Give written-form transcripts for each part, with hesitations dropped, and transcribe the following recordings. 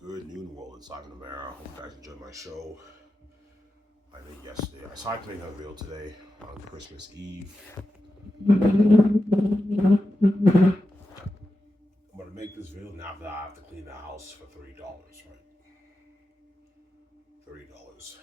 Good noon, world. It's Ivan Amara. Hope you guys enjoyed my show. I made yesterday. I decided to make a video today on Christmas Eve. I'm gonna make this video now that I have to clean the house for $30, right? $30.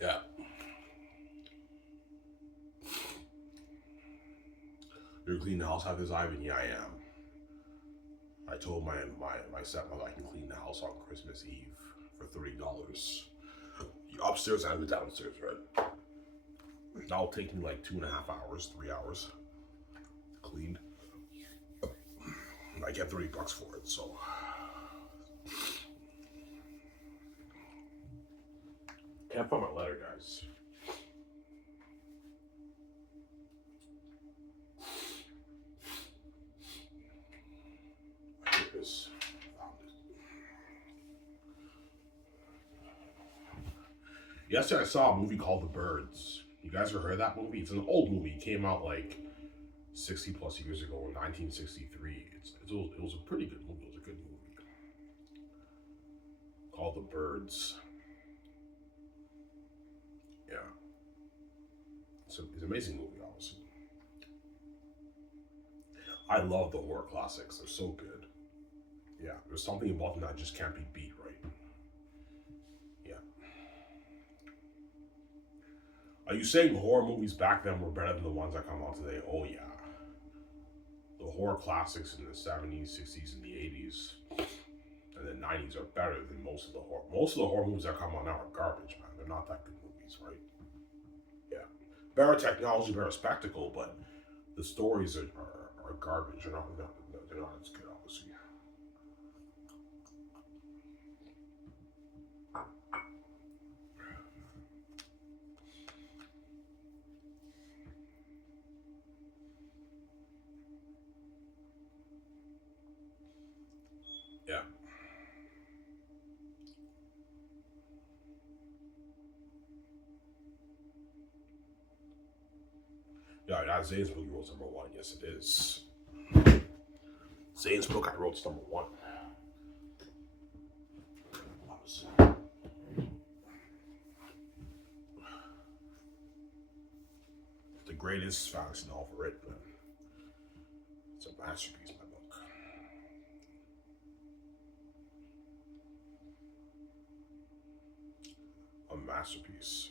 Yeah. You're cleaning the house after this, Ivan? Yeah, I am. I told my stepmother I can clean the house on Christmas Eve for $30. Upstairs and the downstairs, right? That'll take me like 2.5 hours, 3 hours cleaned. I get $30 for it, so can't find my letter, guys. Here it is. Found it. Yesterday I saw a movie called The Birds. You guys ever heard of that movie? It's an old movie. It came out like 60 plus years ago in 1963. It was a pretty good movie. It was a good movie called The Birds. Yeah, it's an amazing movie, obviously. I love the horror classics. They're so good. Yeah, there's something about them that just can't be beat, right? Yeah. Are you saying horror movies back then were better than the ones that come out today? Oh yeah. The horror classics in the 70s, 60s, and the 80s and the 90s are better than most of the horror. Most of the horror movies that come out now are garbage, man. They're not that good movies, right? Yeah. Better technology, better spectacle, but the stories are garbage. They're not as good, obviously. Yeah. Yeah, Isaiah's book wrote #1. Yes, it is. Zane's book I wrote #1. The greatest fantasy novel written. It's a masterpiece, my book. A masterpiece.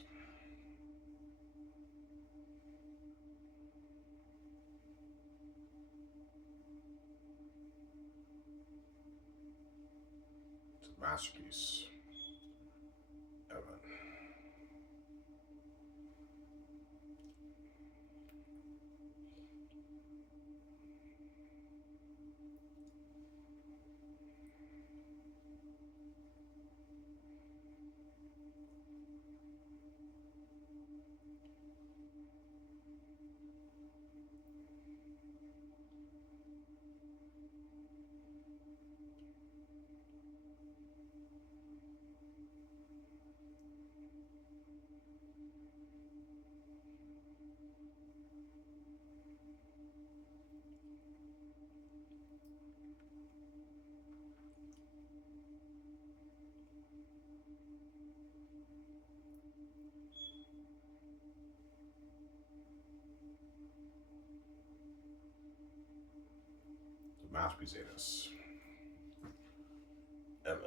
It's a Masterpiece. Evan. The masterpiece Xanus. Evan.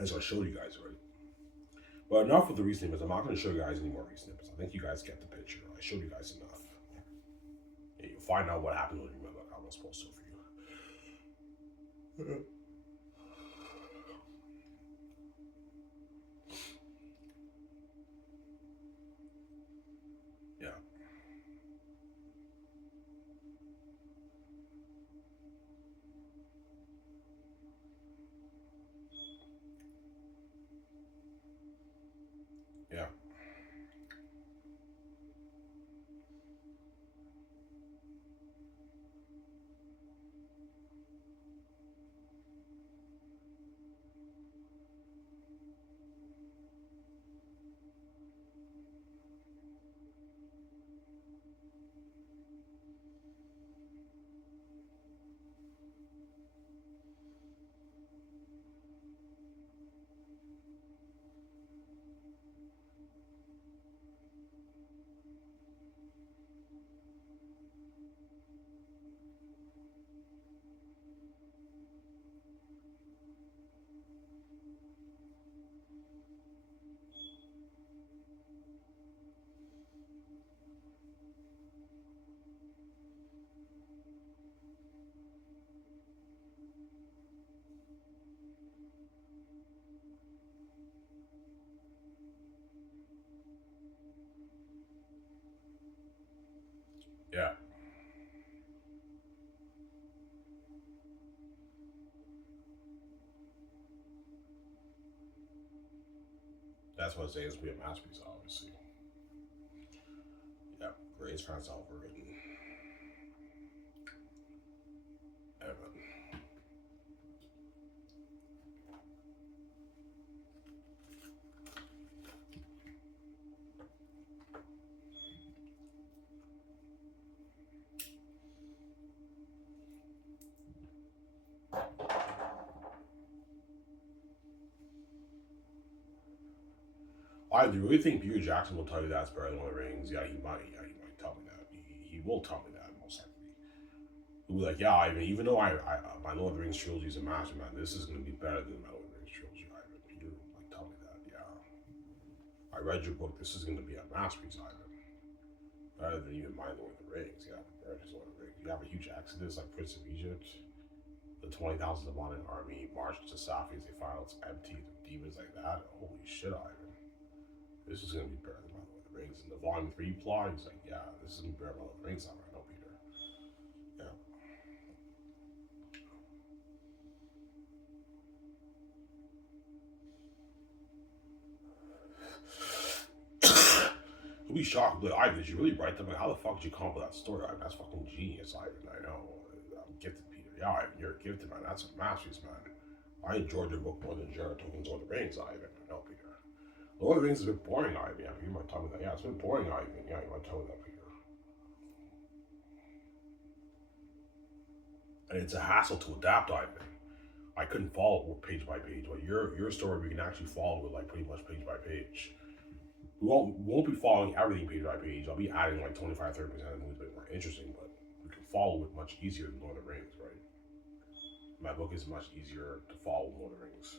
As I showed you guys already. But enough with the resnippets. I'm not going to show you guys any more resnippets. I think you guys get the picture. I showed you guys enough. Yeah, you'll find out what happened when you remember how I was supposed to for you. Yeah. Yeah. Yeah. That's what Xanus will be a masterpiece, obviously. Yeah. Grace France overwritten. Evan. I do really think Peter Jackson will tell you that's better than Lord of the Rings. Yeah, he might. Yeah, he might tell me that. He will tell me that most likely. He'll be like, yeah, Ivan. Even though my Lord of the Rings trilogy is a master, man, this is going to be better than my Lord of the Rings trilogy, Ivan. Peter like tell me that. Yeah, I read your book. This is going to be a masterpiece, Ivan. Better than even my Lord of the Rings. Yeah, better than Lord of the Rings. You have a huge exodus like Prince of Egypt. The 20,000 Devonian army marched to Safi as they found it's empty. The demons like that. Holy shit, Ivan. This is gonna be better than my Lord of the Rings. And the Volume 3 plot, he's like, yeah, this is gonna be better than my Lord of the Rings. I know, Peter. Yeah. He'll be shocked. Like, Ivan, did you really write that? Like, how the fuck did you come up with that story? Ivan, that's fucking genius, Ivan. I know. I'm gifted, Peter. Yeah, Ivan, you're gifted, man. That's a masterpiece, man. I enjoyed your book more than Jared Tolkien's Lord of the Rings, Ivan. I know, Peter. Lord of the Rings is a bit boring, Ivan. Yeah, you might tell me that. Yeah, it's a bit boring, Ivan. Yeah, you might tell me that, Peter. And it's a hassle to adapt, Ivan. I couldn't follow it page by page, but your story we can actually follow it like pretty much page by page. We won't be following everything page by page. I'll be adding like 25-30% of the movies a bit more interesting, but we can follow it much easier than Lord of the Rings, right? My book is much easier to follow than Lord of the Rings.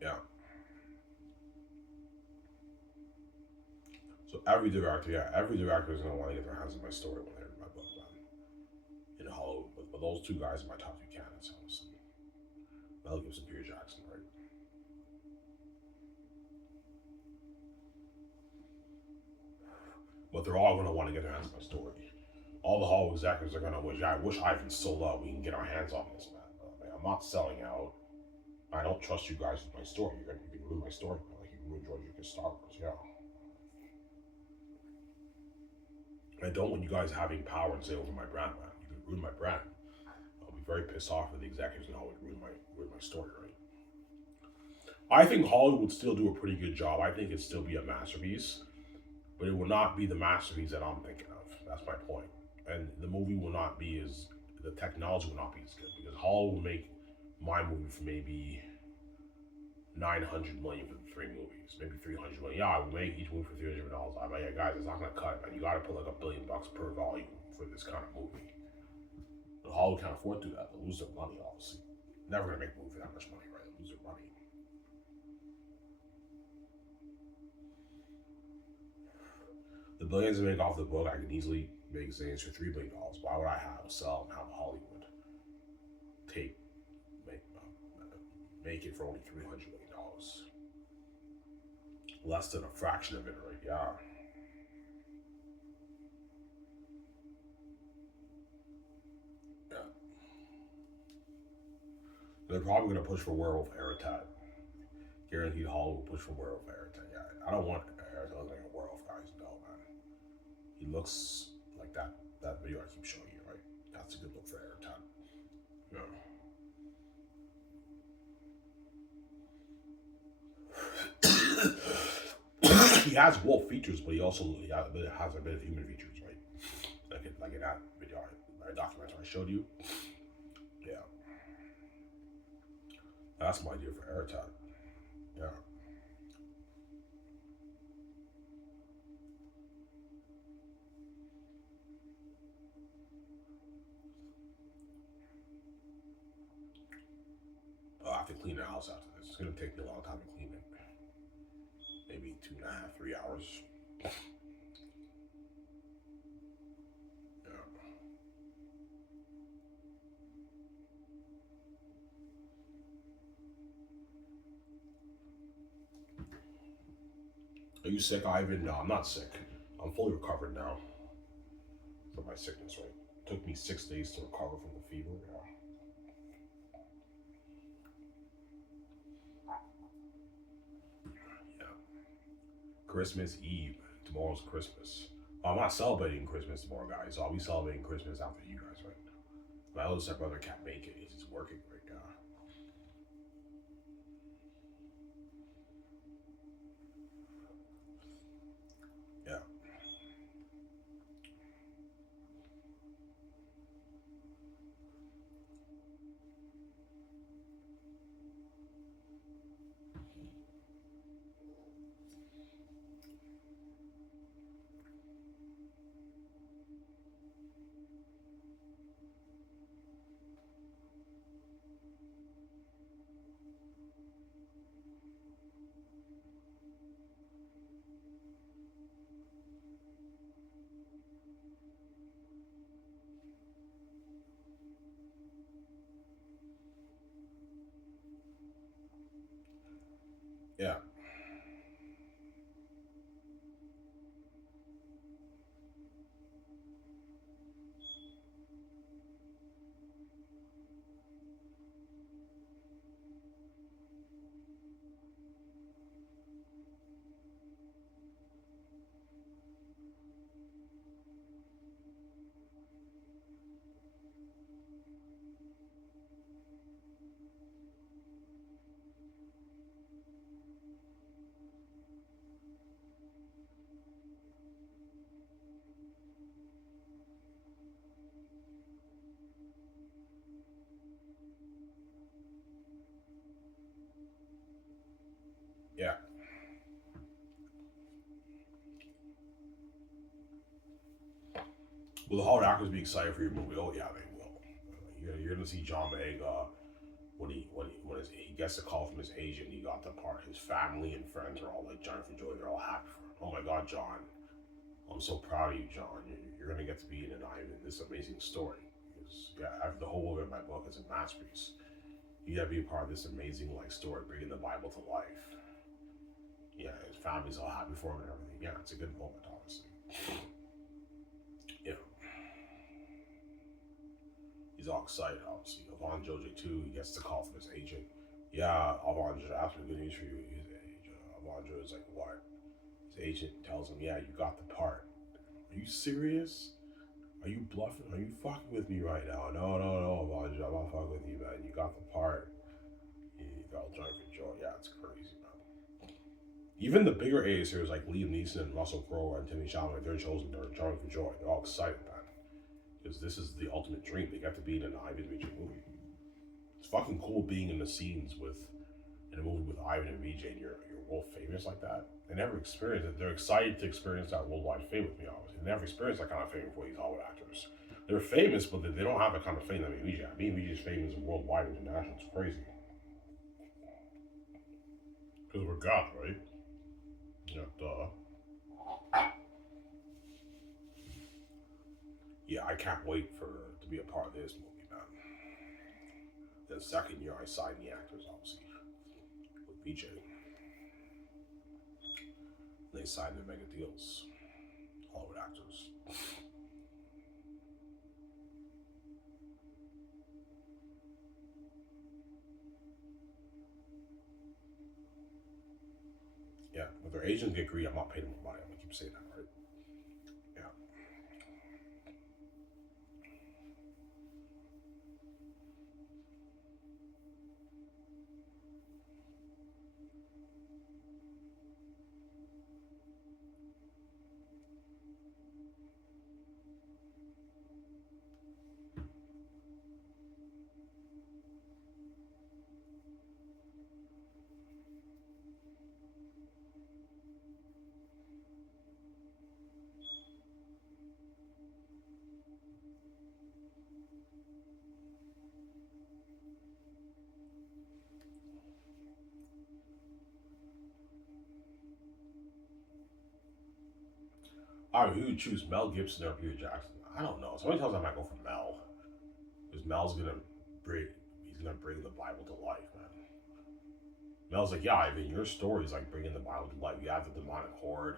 Yeah. So every director is gonna want to get their hands on my story when they read my book, man. In Hollywood, but those two guys are my top two candidates, honestly. Mel Gibson, Peter Jackson, right? But they're all gonna want to get their hands on my story. All the Hollywood executives are gonna wish, I wish Ivan sold out. We can get our hands on this, man. I'm not selling out. I don't trust you guys with my story. You can ruin my story, man. Like you can ruin George Lucas Star Wars, yeah. I don't want you guys having power and say over my brand, man. You can ruin my brand. I'll be very pissed off if the executives know how to ruin my story, right? I think Hollywood would still do a pretty good job. I think it'd still be a masterpiece, but it will not be the masterpiece that I'm thinking of. That's my point. And the movie will not be as the technology will not be as good because Hollywood will make my movie for maybe 900 million for the three movies, maybe 300 million. Yeah, I will make each movie for $300. I'm like, yeah, guys, it's not gonna cut, man. You gotta put like $1 billion per volume for this kind of movie. The Hollywood can't afford to do that. They'll lose their money, obviously. Never gonna make a movie for that much money, right? They'll lose their money. The billions I make off the book, I can easily make Xanus for $3 billion. Why would I have sell and have Hollywood take make it for only $300 million? Less than a fraction of it, right? Yeah. Yeah. They're probably gonna push for Werewolf Habitat. Guaranteed Hollywood will push for Werewolf Habitat. Yeah. I don't want Habitat to look like a werewolf, guys. No, man. He looks like that video I keep showing you, right? That's a good look for Habitat. Yeah. He has wolf features, but he also has a bit of human features, right? Like in that video, that documentary I showed you. Yeah, that's my idea for Habitat. Yeah, I have to clean the house after this. It's gonna take me a long time to clean it. Maybe 2.5, 3 hours. Yeah. Are you sick, Ivan? No, I'm not sick. I'm fully recovered now from my sickness. Right. It took me 6 days to recover from the fever. Yeah. Yeah. Christmas Eve. Tomorrow's Christmas. I'm not celebrating Christmas tomorrow, guys. I'll be celebrating Christmas after you guys, right? My eldest brother can't make it. He's working right now. Yeah. Yeah. Yeah. Will the Hollywood actors be excited for your movie? Oh yeah, they will. You're gonna see John Boyega when he gets a call from his agent. got the part. His family and friends are all like Johnny for joy. They're all happy for him. Oh my God, John! I'm so proud of you, John. You're gonna get to be in an Ivan. This amazing story. Because, yeah, after the whole of my book is a masterpiece. You gotta be a part of this amazing like story, bringing the Bible to life. Yeah, his family's all happy for him and everything. Yeah, it's a good moment, obviously. Yeah, he's all excited, obviously. Avon Jojo too. He gets the call from his agent. Yeah, Avon Jojo asked me good news for you. Avon Jojo's like, what? His agent tells him, yeah, you got the part. Are you serious? Are you bluffing? Are you fucking with me right now? No, Avon Jojo, I'm not fucking with you, man. You got the part. You got Johnny for joy. Yeah, it's crazy, man. Even the bigger A's here is like Liam Neeson and Russell Crowe and Timmy Chalamet. They're chosen. They're Johnny for joy. They're all excited, man. Because this is the ultimate dream. They got to be in an Ivan VJ movie. It's fucking cool being in the scenes in a movie with Ivan and VJ and you're world famous like that. They never experienced it. They're excited to experience that worldwide fame with me, obviously. They never experienced that kind of fame before these Hollywood actors. They're famous, but they don't have the kind of fame that me and VJ have. Me and VJ's fame is worldwide and international. It's crazy. Because we're God, right? Yeah, duh. Yeah, I can't wait to be a part of this movie, man. The second year I signed the actors, obviously, with VJ. They signed the mega deals. Hollywood actors. Yeah, if their agents get greedy, I'm not paying them more money. I'm gonna keep saying that, right? Yeah. I mean, who would choose Mel Gibson or Peter Jackson? I don't know. So many times I might go for Mel because Mel's gonna bring he's gonna bring the Bible to life, man. Mel's like, yeah, I mean, your story is like bringing the Bible to life. You have the demonic horde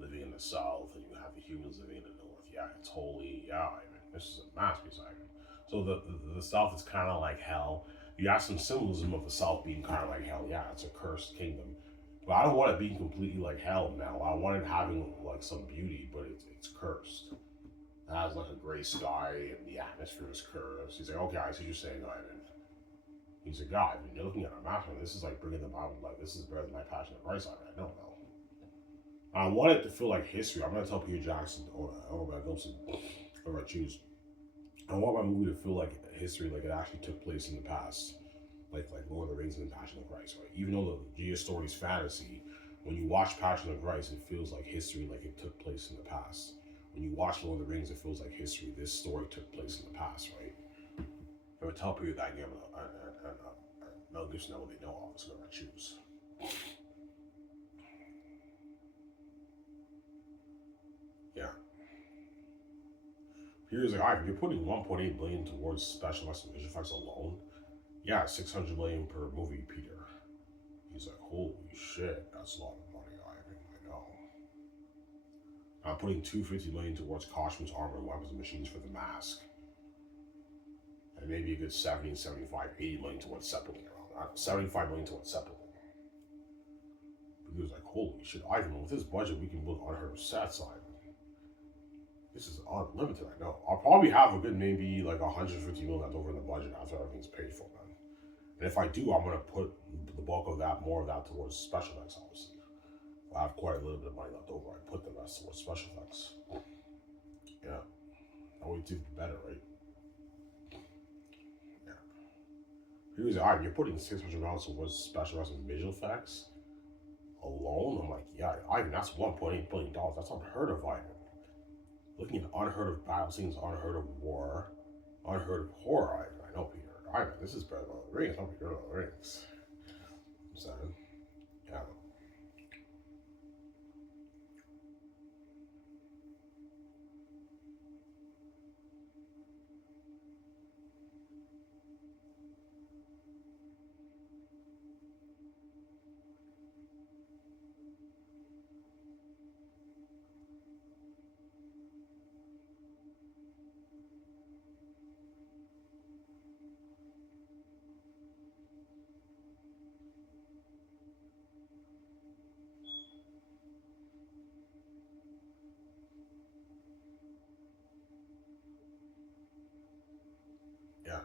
living in the south, and you have the humans living in the north. Yeah, it's holy. Yeah, I mean, this is a masterpiece. I mean, so the south is kind of like hell. You have some symbolism of the south being kind of like hell. Yeah, it's a cursed kingdom. But I don't want it being completely like hell now. I want it having like some beauty, but it's cursed. It has like a gray sky and the atmosphere is cursed. He's like, okay, I see what you're saying, Ivan. He's like, God, I mean, you're looking at a map, and this is like bringing the Bible, like, this is better than my Passion of Christ, Ivan. I don't know. I want it to feel like history. I'm going to tell Peter Jackson or Mel Gibson, whoever I choose. I want my movie to feel like history, like it actually took place in the past. Like Lord of the Rings and Passion of Christ, right? Even though the Gia story is fantasy, when you watch Passion of Christ, it feels like history, like it took place in the past. When you watch Lord of the Rings, it feels like history. This story took place in the past, right? I would tell people that again, Mel Gibson know what they know, obviously, what I choose. Yeah. Peter's like, all right, if you're putting 1.8 billion towards special effects and visual effects alone, yeah, 600 million per movie, Peter. He's like, holy shit, that's a lot of money, Ivan. I know. I'm putting 250 million towards costumes, armor, weapons, and machines for the mask. And maybe a good 70, 75, 80 million towards sepulting around. 75 million towards sepulting. He was like, holy shit, Ivan, with this budget, we can build unheard of sets, Ivan. This is unlimited, I know. I'll probably have a good maybe like 150 million left over in the budget after everything's paid for, man. And if I do, I'm gonna put the bulk of that, more of that towards special effects, obviously. If I have quite a little bit of money left over, I put the rest towards special effects. Yeah. That way it's even better, right? Yeah. He was like, alright, you're putting 600 million towards special effects and visual effects alone? I'm like, yeah, Ivan, that's $1.8 billion. That's unheard of, Ivan. Looking at unheard of battle scenes, unheard of war, unheard of horror, Ivan. I know, Peter. Ivan, this is better than the Rings. I'm better than the Rings. I'm saying? Yeah. Yeah.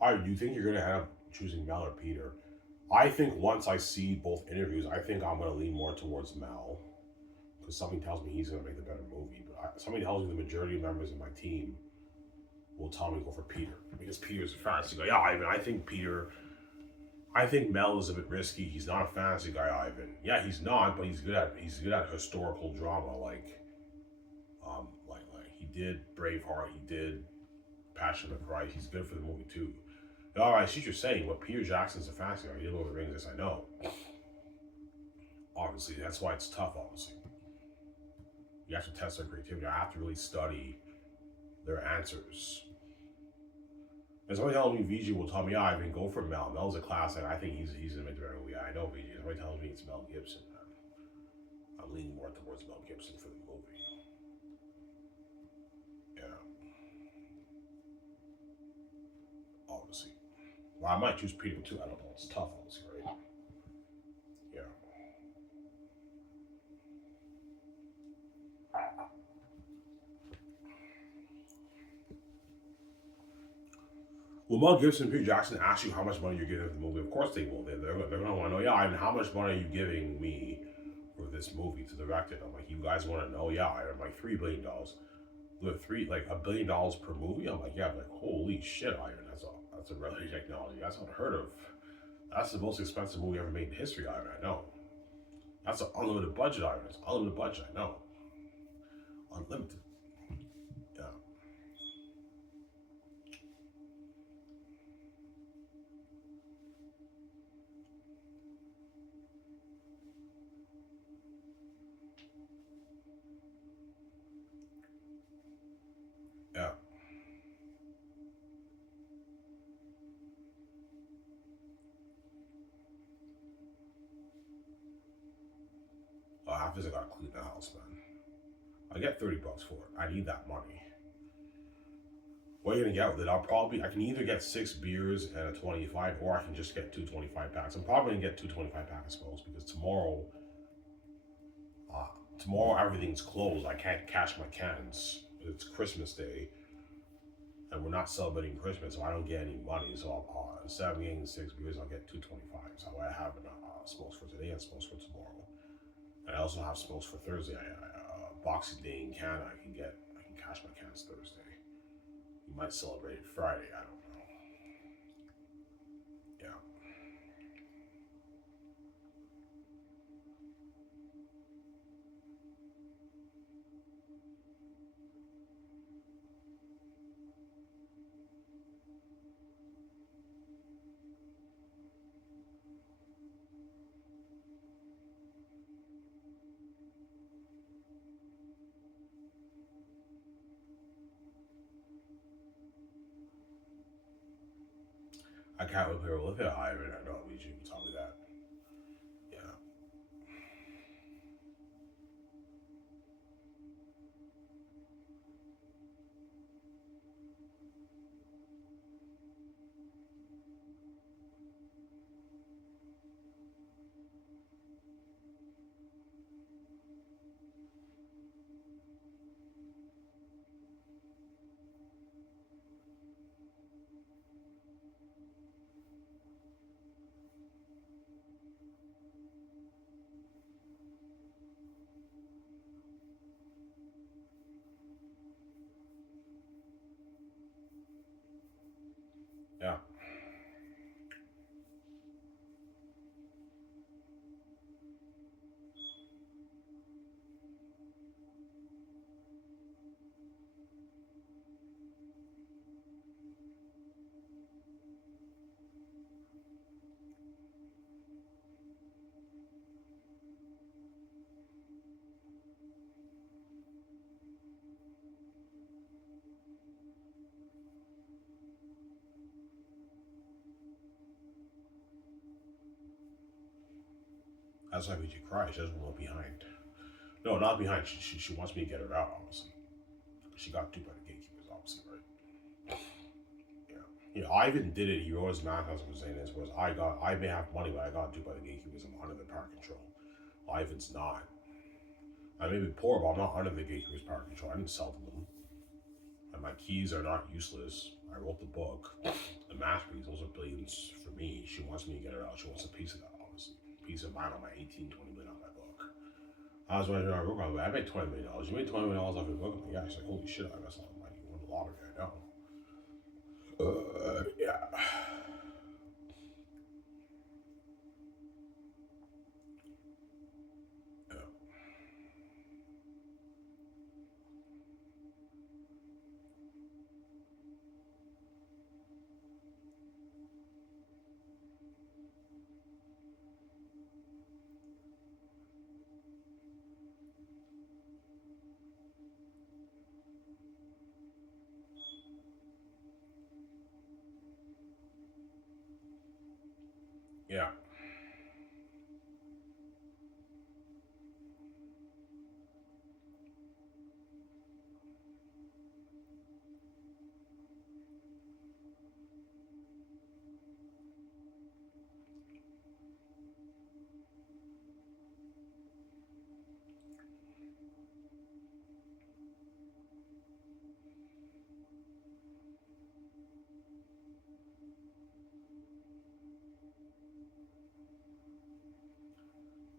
All right, do you think you're gonna end up choosing Mel or Peter? I think once I see both interviews, I think I'm gonna lean more towards Mel because something tells me he's gonna make the better movie. But something tells me the majority of members of my team will tell me to go for Peter because Peter's a fantasy guy. Yeah, Ivan. I think Peter. I think Mel is a bit risky. He's not a fantasy guy, Ivan. Yeah, he's not, but he's good at historical drama, like he did Braveheart, he did Passion of the Christ. He's good for the movie too. All right, I see what you're saying. But Peter Jackson's a fantasy guy. He did Lord of the Rings. Yes, I know. Obviously, that's why it's tough. Obviously, you have to test their creativity. I have to really study their answers. And somebody telling me VG will tell me, yeah, I mean, go for Mel. Mel's a classic. I think he's an better movie. I know VG. Somebody tells me it's Mel Gibson. I'm leaning more towards Mel Gibson for the movie. Yeah, obviously. Well, I might choose Peter too. I don't know. It's tough, obviously, right? Yeah. Well, Mel Gibson and Peter Jackson ask you how much money you're giving for the movie. Of course they will. They're going to want to know, yeah, I mean, how much money are you giving me for this movie to direct it? I'm like, you guys want to know? Yeah, I'm like $3 billion. Like $1 billion per movie. I'm like, yeah, I'm like, holy shit, Iron. That's a really technology. That's unheard of. That's the most expensive movie ever made in history, Iron. I know. That's an unlimited budget, Iron. It's unlimited budget. I know. Unlimited. Yeah. Yeah. After I got to clean the house, man. I get $30 for it. I need that money. What are you gonna get with it? I can either get 6 beers and a 25, or I can just get two 25 packs. I'm probably gonna get two 25 packs, I suppose, because tomorrow everything's closed. I can't cash my cans. It's Christmas Day, and we're not celebrating Christmas, so I don't get any money. So instead of getting 6 beers, I'll get two 25s. So I have smokes for today and smokes for tomorrow. And I also have smokes for Thursday. Boxing Day in Canada, I can cash my cans Thursday. You might celebrate it Friday. I don't know. Yeah. I can't live here with it. I know. You can tell me that. Yeah. Yeah. That's why she cries. She doesn't want behind. No, not behind. She wants me to get her out, obviously. She got duped by the gatekeepers, obviously, right? Yeah. Ivan did it. He wrote his math as I was saying this. Whereas I may have money, but I got duped by the gatekeepers. I'm under the power control. Ivan's not. I may be poor, but I'm not under the gatekeepers' power control. I didn't sell to them. And my keys are not useless. I wrote the book. The masterpiece, those are billions for me. She wants me to get her out. She wants a piece of that, obviously. Piece of mine on my 18, 20 million on my book. I was wondering, I made $20 million. You made $20 million off your book? I'm like, yeah. She's like, holy shit, I guess I'm like, you won the lottery. I know. Yeah. Yeah. Yeah.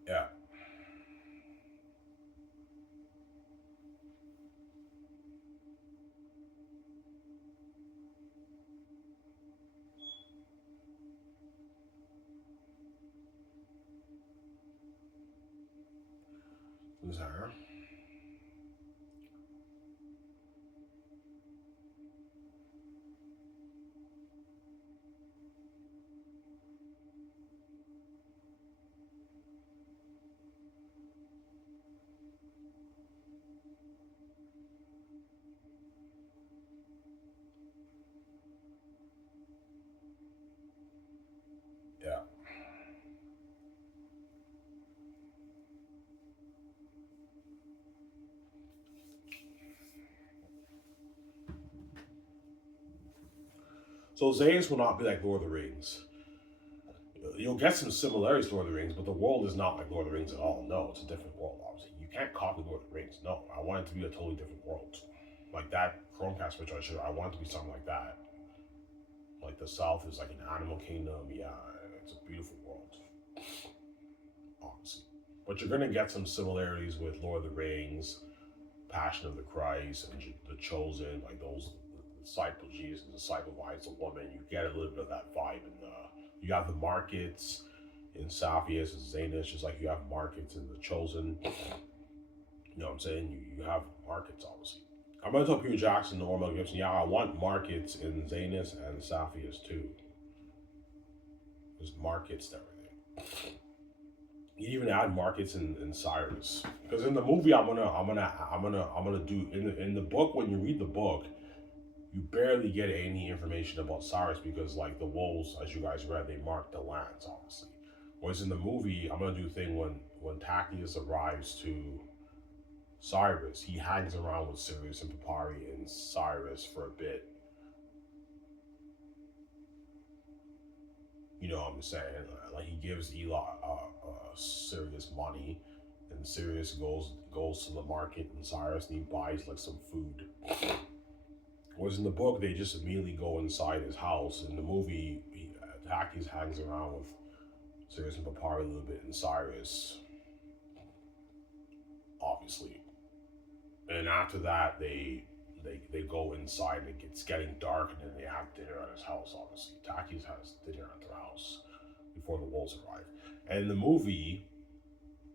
Yeah. Who's her? Yeah. So Xanus will not be like Lord of the Rings. You'll get some similarities to Lord of the Rings, but the world is not like Lord of the Rings at all. No, it's a different world, obviously. You can't copy Lord of the Rings. No, I want it to be a totally different world. Like that Chromecast which I want it to be something like that. Like the South is like an animal kingdom. Yeah, it's a beautiful world, obviously. But you're gonna get some similarities with Lord of the Rings, Passion of the Christ, and the Chosen, like those disciple Jesus, the disciple wives, a woman. You get a little bit of that vibe, and you have the markets in Saphius and Zanus, just like you have markets in the Chosen. You know what I'm saying? You have markets, obviously. I'm gonna tell Peter Jackson or Mel Gibson, yeah, I want markets in Zanus and Saphius too. There's markets to everything. You even add markets in Cyrus because in the movie I'm gonna do in the book when you read the book you barely get any information about Cyrus because like the wolves as you guys read they mark the lands obviously. Whereas in the movie I'm gonna do a thing when Tactius arrives to Cyrus he hangs around with Sirius and Papari and Cyrus for a bit. You know what I'm saying? Like he gives Eli Sirius money, and Sirius goes to the market in Cyrus and he buys like some food. Whereas in the book they just immediately go inside his house. In the movie, Takis hangs around with Sirius and Papari a little bit in Cyrus, obviously. And after that, they they go inside and it's getting dark, and then they have dinner at his house. Obviously, Taki's has dinner at their house before the wolves arrive. And in the movie,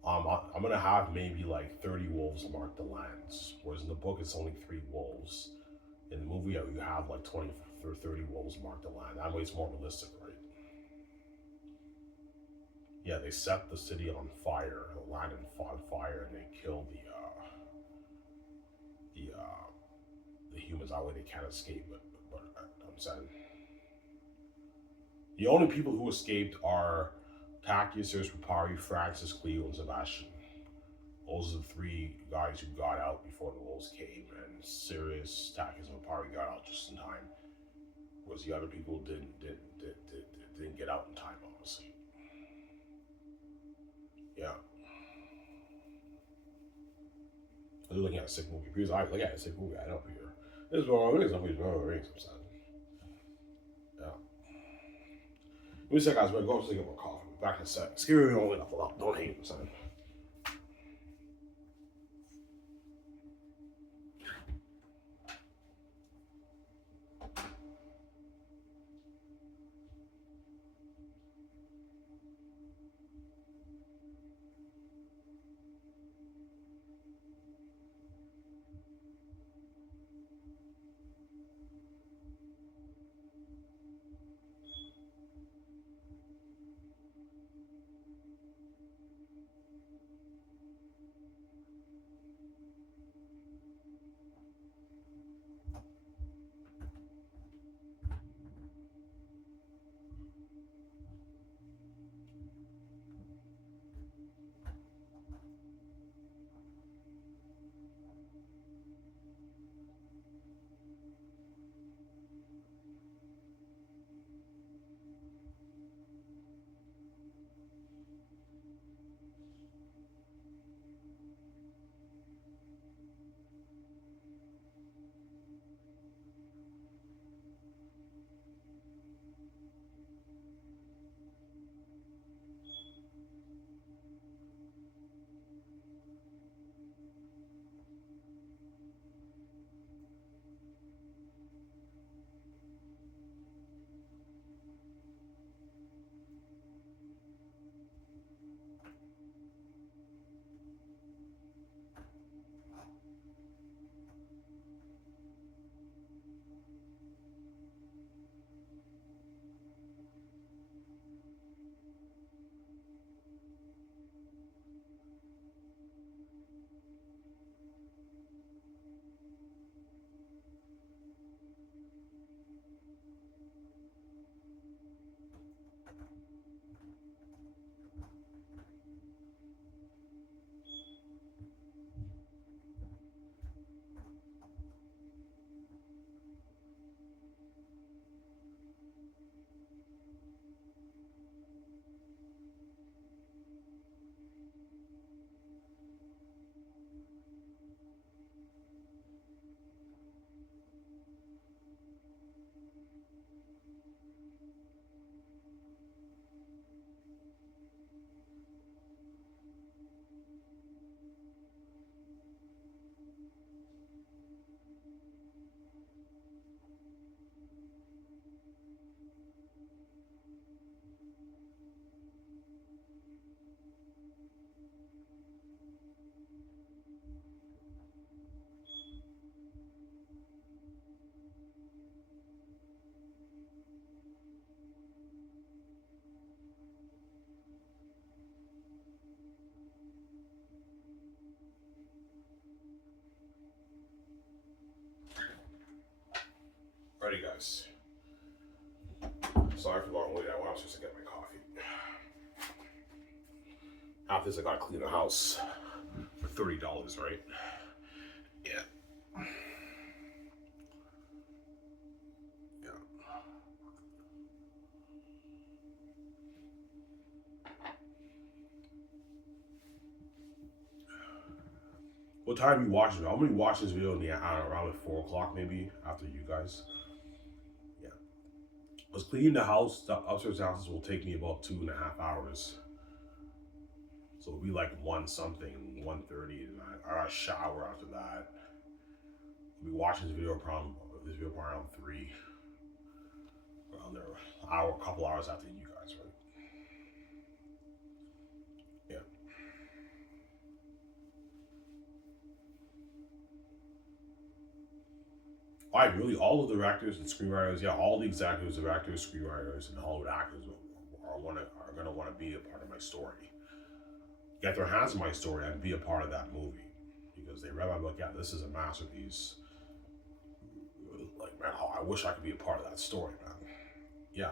I'm gonna have maybe like 30 wolves mark the lands, whereas in the book it's only 3 wolves. In the movie, you have like 20 or 30 wolves mark the land. That way, it's more realistic, right? Yeah, they set the city on fire, the land on fire, and they kill the the humans. That way, they can't escape. But I'm saying the only people who escaped are Taki, Sirius, Papari, Francis, Cleo, and Sebastian. Those are the 3 guys who got out before the wolves came, and Sirius, Taki, and Papari got out just in time, whereas the other people didn't get out in time, obviously. Yeah. I was looking at a sick movie. Because I look at a sick movie, I don't hear. This is what I'm doing. Somebody's rings sometimes. Yeah. Let me see, guys. We're going to get more coffee. Back in a sec. Scary only enough. Don't hate him, son. Alrighty, guys. Sorry for the long wait. I was just to get my coffee. After this, I gotta clean the house for $30, right? Yeah. Yeah. What time are you watching? I'm gonna watch this video in the around like 4 o'clock, maybe after you guys. Yeah. I was cleaning the house. The upstairs houses will take me about 2.5 hours. So it'll be like 1 something, 1:30, and I gotta shower after that. I'll be watching this video around 3, around there, hour, a couple hours after you guys, right? Yeah. I really, all of the directors and screenwriters, yeah, all the executives, directors, screenwriters, and Hollywood actors are gonna want to be a part of my story, get their hands on my story, and be a part of that movie because they read my book. Yeah, this is a masterpiece. Like, man, I wish I could be a part of that story, man. Yeah,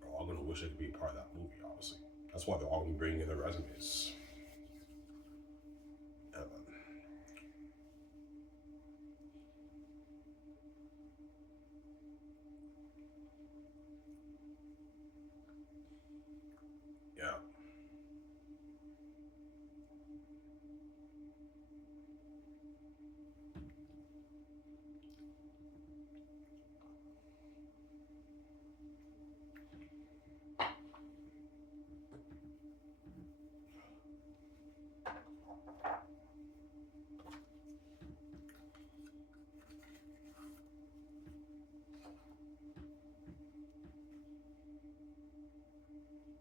they're all gonna wish they could be a part of that movie. Obviously, that's why they're all gonna be bringing in their resumes. And, yeah.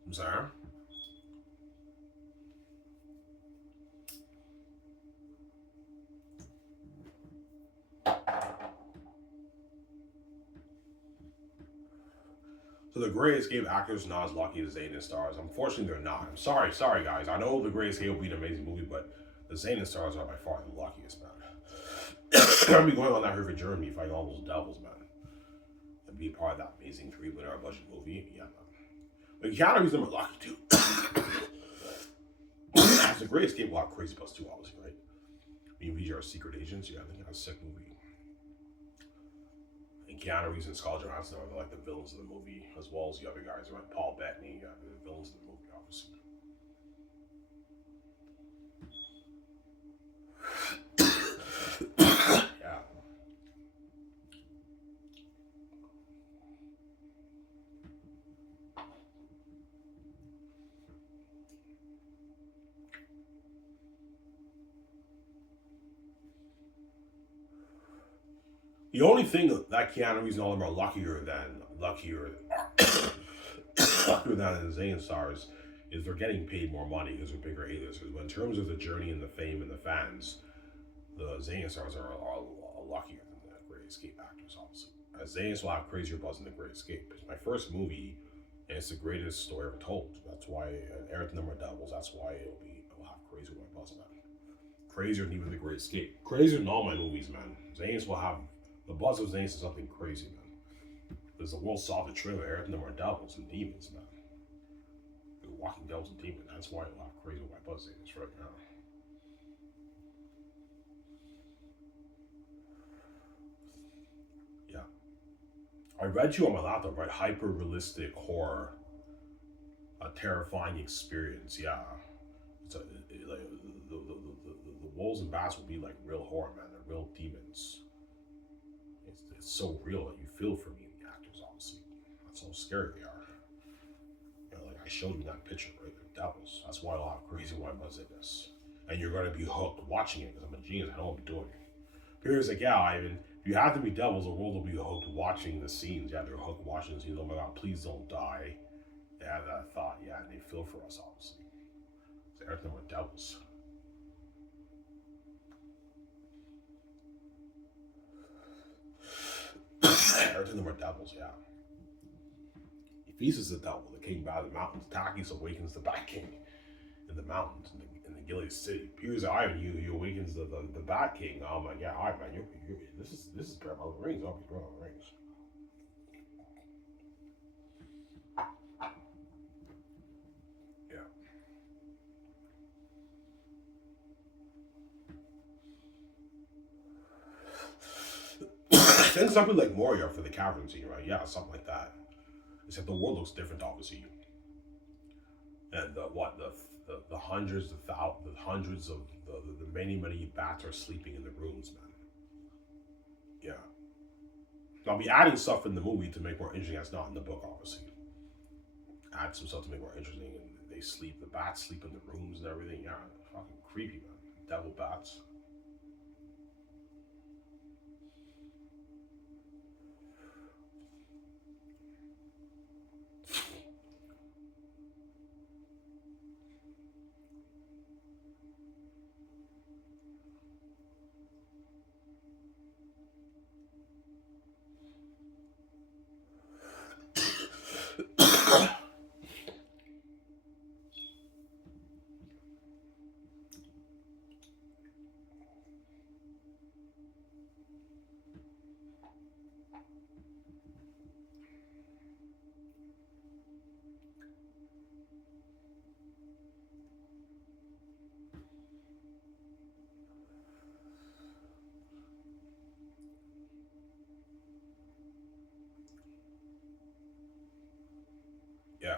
I'm sorry. So the Great Escape actors are not as lucky as Xanus stars. Unfortunately, they're not. I'm sorry, guys. I know the Great Escape will be an amazing movie, but the Xanus stars are by far the luckiest, man. I'll be going on that river journey, fighting all those devils, man, and be a part of that amazing $3 million budget movie. Yeah, man. But Keanu Reeves are lucky too. The Great Escape will have Crazy Bus too, obviously, right? When you are secret agents, yeah, I think that's a sick movie. And Keanu Reeves and Scarlett Johansson are like the villains of the movie, as well as the other guys, right? Paul Bettany, the villains of the movie, obviously. Yeah. The only thing that Keanu Reeves and all of them are luckier than the Zayn stars is they're getting paid more money because they're bigger A-listers. But in terms of the journey and the fame and the fans, the Zayn stars are luckier than the Great Escape actors, obviously. As Zayn will have crazier buzz than the Great Escape. It's my first movie, and it's the greatest story ever told. That's why Eric Number Devils. That's why it'll have crazier buzz, man. Crazier than even the Great Escape. Crazier than all my movies, man. Zayn will have the buzz of Zayn is something crazy, man. There's the world saw the trailer, Eric Number Devils and Demons, man. The Walking Devils and Demons. That's why it'll have crazy white buzz Zayn right now. Yeah. I read you on my laptop, right? Hyper realistic horror, a terrifying experience. Yeah, it's like the wolves and bats will be like real horror, man. They're real demons. It's so real that you feel for me, the actors, obviously. That's how scary they are. You know, like I showed you that picture, right? They're devils. That's why I'll have crazy white buzz in this, and you're gonna be hooked watching it because I'm a genius. I know what I'm doing. Pierre's like, yeah, Ivan, if you have to be devils, the world will be hooked watching the scenes. Yeah, they're hooked watching the scenes. Oh my god, please don't die. They have that thought, yeah, and they feel for us, obviously. So everything with devils. Everything with devils, yeah. He feasts the devil, the king by the mountains. Takis awakens the Bat King in the mountains, in the Gilead city. Pierre's like, Ivan, you awakens the Bat King. Oh my god, alright, man, this is Paramount Rings, I'll be Paramount Rings. Yeah. Then something like Moria for the cavern scene, right? Yeah, something like that. Except the world looks different, obviously. And the hundreds of thousands, the hundreds of the many bats are sleeping in the rooms, man. Yeah. I'll be adding stuff in the movie to make more interesting. That's not in the book, obviously. Add some stuff to make more interesting. And they sleep. The bats sleep in the rooms and everything. Yeah, fucking creepy, man. Devil bats. Yeah.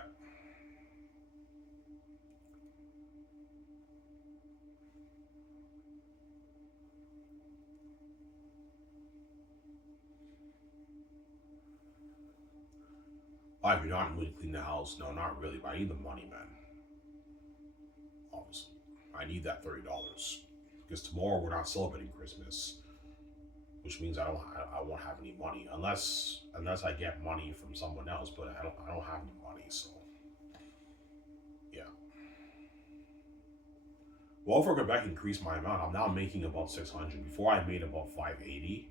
If you're not willing to clean the house, no, not really. But I need the money, man. Obviously, I need that $30 because tomorrow we're not celebrating Christmas, which means I won't have any money unless I get money from someone else. But I don't have any money, so yeah. Well, for Quebec increased my amount, I'm now making about 600. Before I made about 580.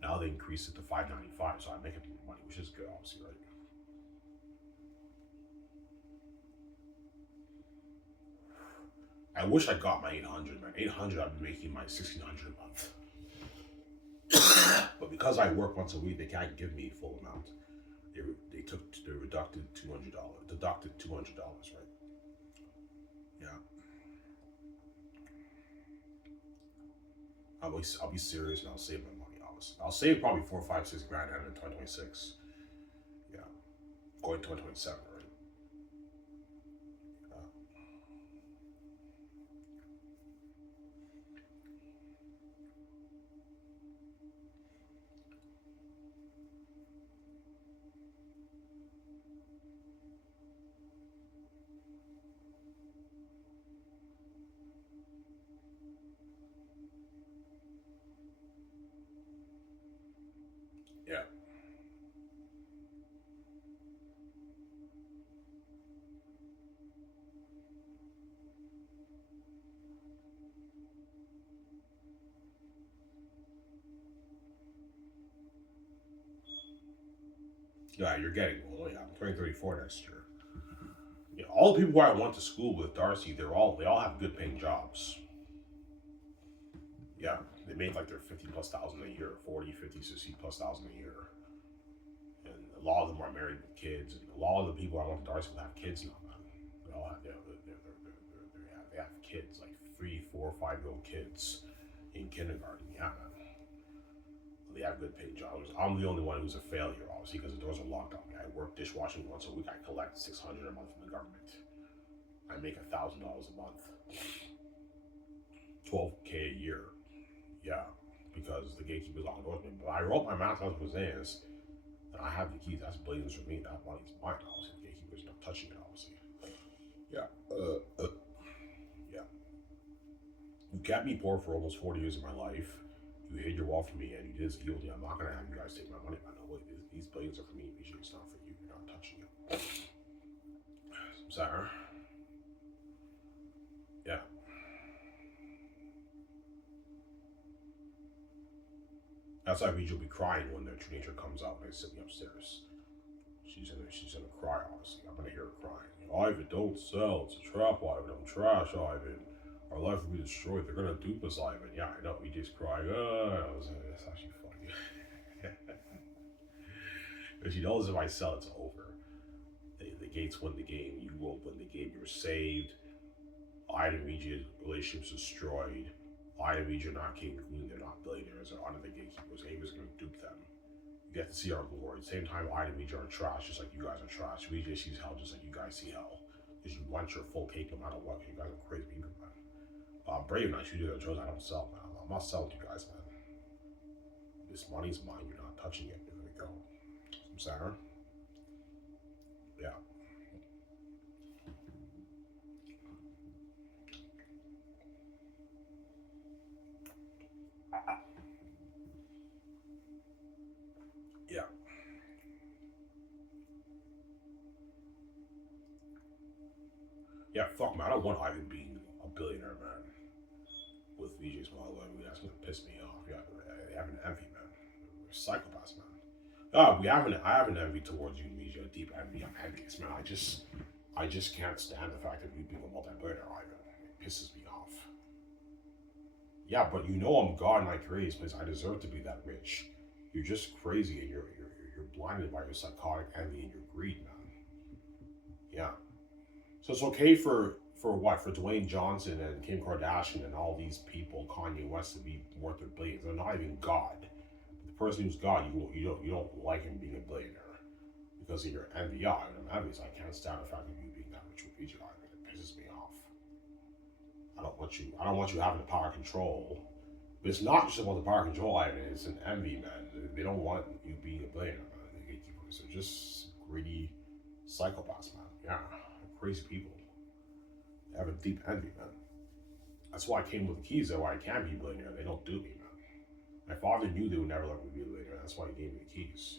Now they increased it to 595, so I make it more money, which is good, obviously, right? I wish I got my 800, man. 800, I'd be making my 1600 a month. But because I work once a week, they can't give me full amount. They deducted $200, right? Yeah. I'll be serious and I'll save my money. Obviously, I'll save probably 4, 5, 6 grand out of 2026. Yeah, going 2027, right? Yeah, yeah. You're getting old. Oh yeah, I'm turning 34 next year. Yeah, all the people who I went to school with, Darcy, they all have good paying jobs. Yeah, they made like their 50 plus thousand a year, 40, 50, 60 plus thousand a year. And a lot of them are married with kids, and a lot of the people I went to Darcy will have kids now, man. They all have, they have kids, like 3, 4, 5 year old kids in kindergarten. Yeah, man. They have good paid jobs. I'm the only one who's a failure, obviously, because the doors are locked on me. I work dishwashing once a week. I collect 600 a month from the government. I make $1,000 a month, 12K a year. Yeah, because the gatekeepers locked the doors. But I wrote my master's exams, and I have the keys. That's billions for me. That money's mine. Obviously, the gatekeepers not touching it. Obviously. Yeah. Yeah. You kept me poor for almost 40 years of my life. You hid your wealth from me, and you did this evil thing. I'm not gonna have you guys take my money. I know what these billions are for me. BJ, it's not for you. You're not touching it. I'm sorry. Yeah. That's why BJ will be crying when the true nature comes out and they sit me upstairs. She's gonna cry. Honestly, I'm gonna hear her crying. Ivan, don't sell. It's a trap, Ivan. I'm trash, Ivan. Our life will be destroyed. They're gonna dupe us, Ivan. Yeah, I know. BJ's crying. That's actually funny. But she knows if I sell, it's over. The Gates win the game. You will win the game. You're saved. Ida and Regis' relationship's destroyed. Ida and Regis are not king and queen. They're not billionaires. They're under the gatekeepers. Ava's going to dupe them. You get to see our glory. At the same time, Ida and Regis are trash, just like you guys are trash. Regis sees hell just like you guys see hell. Because you want your full cake no matter what. You guys are crazy people, man. Brave and I shoot you the shows. I don't sell, man. I'm not selling to you guys, man. This money's mine. You're not touching it. There we go. I'm sorry. Yeah. Yeah. Yeah, fuck, man. I don't want Ivan being a billionaire, man. With VJ's model, I mean, that's gonna piss me off. Yeah, they have an envy, man. They're psychopaths, man. I have an envy towards you, VJ. A deep envy. I'm envious, man. I just can't stand the fact that you being a multi-billionaire, Ivan. It pisses me off. Yeah, but you know I'm God and I created this place. I deserve to be that rich. You're just crazy and you're blinded by your psychotic envy and your greed, man. Yeah. So it's okay for what? For Dwayne Johnson and Kim Kardashian and all these people, Kanye West, to be worth their billions. They're not even God. The person who's God, you don't like him being a billionaire. because of your envy. Yeah, I'm envious. I can't stand the fact of you being that rich with VJ. It pisses me off. I don't want you. I don't want you having the power control. But it's not just about the power control, Ivan. It's an envy, man. They don't want you being a billionaire, man. The gatekeepers are just greedy psychopaths, man. Yeah, crazy people. They have a deep envy, man. That's why I came with the keys. That's why I can be a billionaire. They don't do me, man. My father knew they would never let me be a billionaire. That's why he gave me the keys.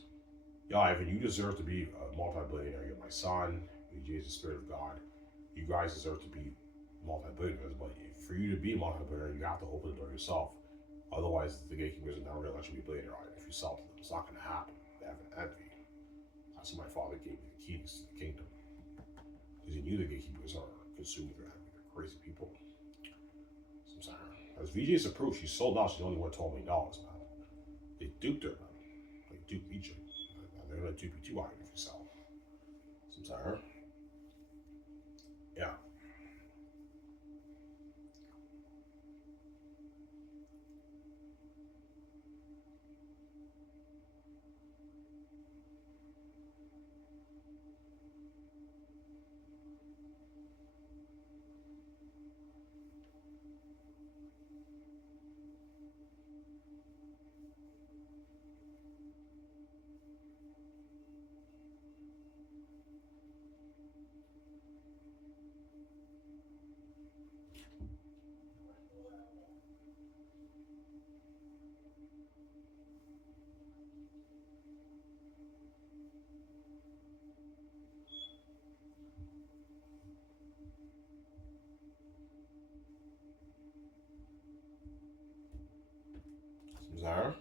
Yeah, Ivan, you deserve to be a multi-billionaire. You're my son. VJ is the spirit of God. You guys deserve to be multi-billionaires. But for you to be a multi-billionaire, you have to open the door yourself. Otherwise, the gatekeepers are never going to let you be a billionaire. Ivan. If you sell to them, it's not going to happen. They have an envy. That's why my father gave me the keys to the kingdom. Because he knew the gatekeepers are consumed with their envy. They're crazy people. As VJ's approved, she sold out. She's only worth $12 million, man. They duped her, man. They duped VJ. They're going to dupe you too, Ivan, if you sell. Sometimes, yeah. Sometimes,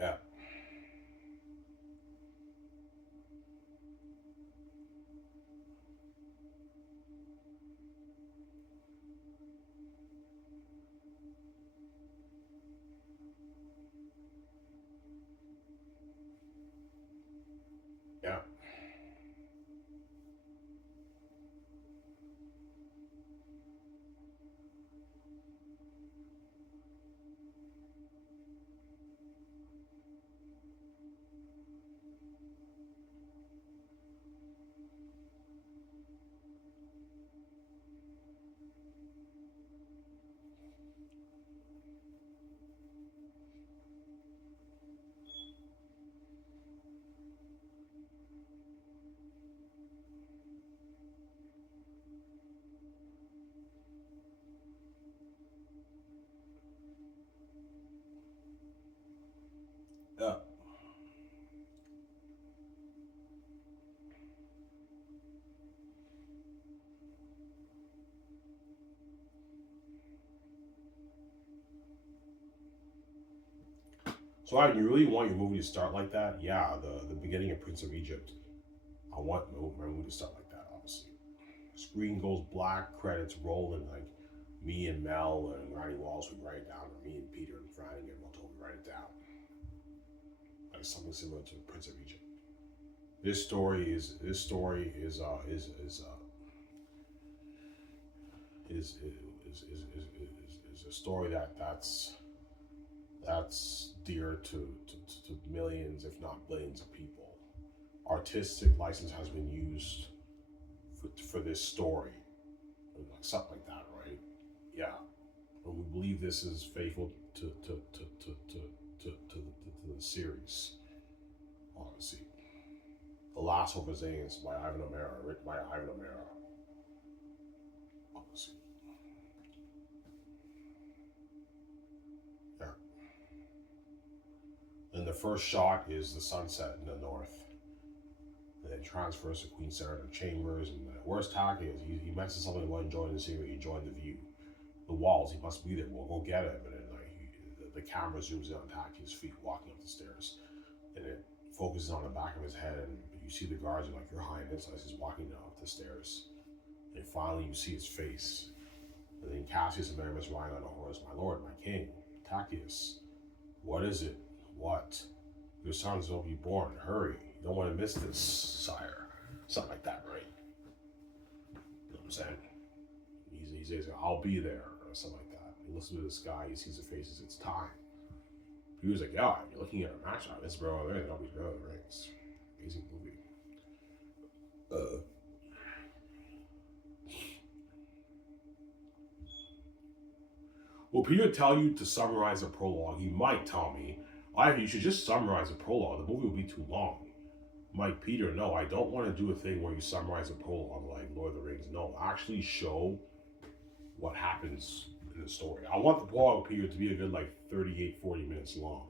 yeah. Yeah. Yeah. So, you really want your movie to start like that? Yeah, the beginning of Prince of Egypt. I want my movie to start like that, obviously. Screen goes black, credits roll, and like me and Mel and Ronnie Walsh would write it down, or me and Peter and Frank and Moto would write it down. Like something similar to Prince of Egypt. This story is a story that's dear to millions, if not billions, of people. Artistic license has been used for this story, like something like that, right? Yeah, and we believe this is faithful to the series. Obviously, The Last Hope of Xanus by Ivan O'Mara, written by Ivan O'Mara. Obviously, yeah. And the first shot is the sunset in the north. And then transfers to Queen Sarah Chambers. And the worst tack is he mentions something about enjoying the scenery, enjoying the view. The walls, he must be there. We'll go get him. And then the camera zooms in on Taki's feet walking up the stairs. And it focuses on the back of his head. And you see the guards are like, Your Highness, as he's walking down up the stairs. And finally you see his face. And then Cassius and Aramis riding on a horse. My lord, my king, Tacius, what is it? What? Your sons will be born. Hurry. You don't want to miss this, sire. Something like that, right? You know what I'm saying? He says, I'll be there, or something like that. He listens to this guy, he sees the faces, it's time. He was like, yeah, you're looking at a matchup. It's bro, there, I'll be the rings. Amazing movie. Will Peter tell you to summarize a prologue? He might tell me. You should just summarize a prologue. The movie will be too long. Mike, Peter, no, I don't want to do a thing where you summarize a prologue like Lord of the Rings. No, actually show what happens in the story. I want the prologue period to be a good 38, 40 minutes long.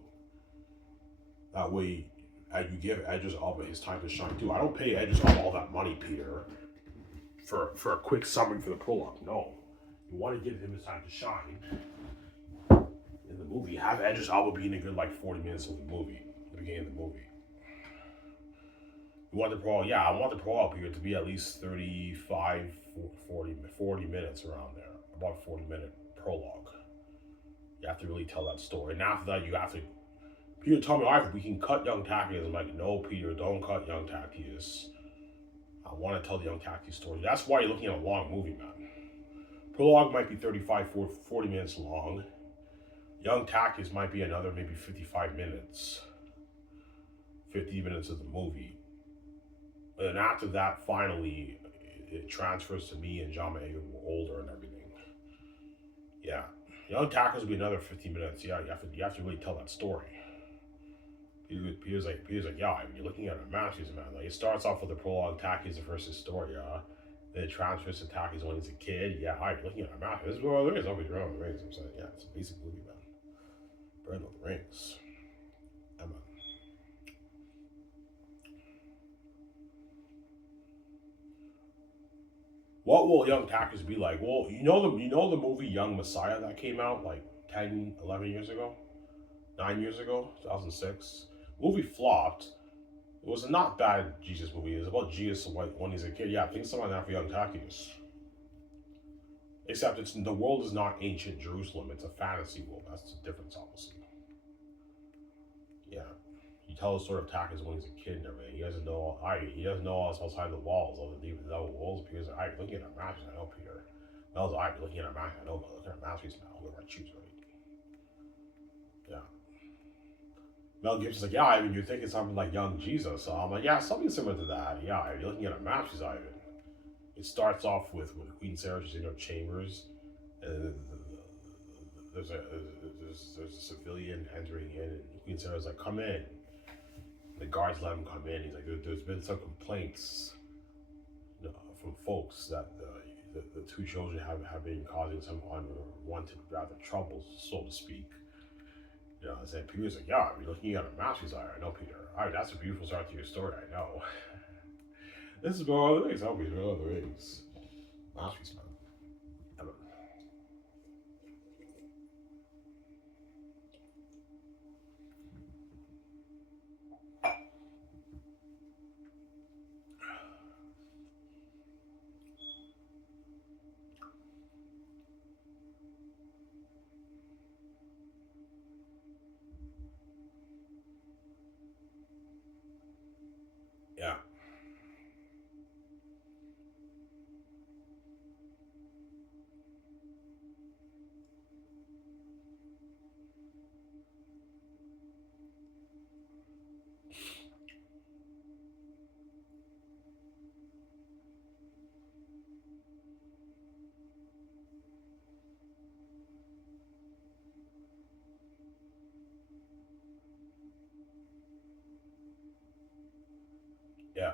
That way, you give Idris Elba his time to shine too. I don't pay Idris Elba all that money, Peter, for a quick summary for the prologue. No, you want to give him his time to shine in the movie. Have Idris Elba be in a good 40 minutes of the movie, the beginning of the movie. You want the prologue? Yeah, I want the prologue period to be at least 35, 40 minutes around there. About a 40-minute prologue. You have to really tell that story. And after that, you have to. Peter told me, all right, we can cut young Tacitus. I'm like, no, Peter, don't cut young Tacitus. I want to tell the young Tacitus story. That's why you're looking at a long movie, man. Prologue might be 35, 40 minutes long. Young Tacitus might be another maybe 55 minutes. 50 minutes of the movie. And after that, finally, it transfers to me and John Mayer, who are older and everything. Yeah. Young Tackers will be another 15 minutes. Yeah, you have to really tell that story. Peter's like, yeah, I mean, you're looking at a masterpiece, man. Like, it starts off with the prologue, Taki's the first story, then it transfers to Taki's when he's a kid. Yeah, all right, you're looking at a masterpiece. This is what there is. Always around the rings. I'm saying, yeah, it's a basic movie, man. Brand of the Rings. Yeah, man. What will Young Tackers be like? Well, you know the movie Young Messiah that came out 10, 11 years ago? 9 years ago? 2006? Movie flopped. It was a not bad Jesus movie. It was about Jesus when he's a kid. Yeah, think something like that for Young Tacitus. Except the world is not ancient Jerusalem. It's a fantasy world. That's the difference, obviously. Yeah. You tell the story of Tacitus when he's a kid and everything. He doesn't know. He doesn't know what's outside the walls. All the deep walls. Peter's like, alright, looking at our matches. I know Peter. Mel's like, alright, looking at our matches. I know. Looking at our matches now. Whoever I choose, right? Yeah. Mel Gibson's like, yeah, I mean, you're thinking something like young Jesus. So I'm like, yeah, something similar to that. Yeah, you're looking at a map, she's Ivan. It starts off with Queen Sarah, she's in her chambers, and there's a civilian entering in, and Queen Sarah's like, come in. The guards let him come in. He's like, there's been some complaints from folks that the two children have been causing some unwanted, rather troubles, so to speak. You know, I said, Peter's like, yeah, I mean, looking at a masterpiece. I know, Peter. All right, that's a beautiful start to your story. I know. This is Lord of the Rings. I'll be Lord of the Rings. Masterpiece, man. Yeah, yeah,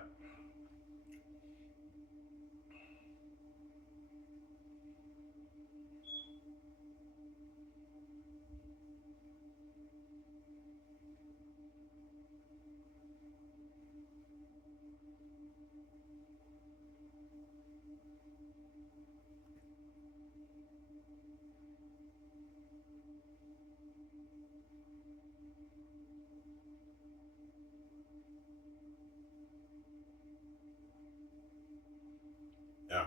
yeah.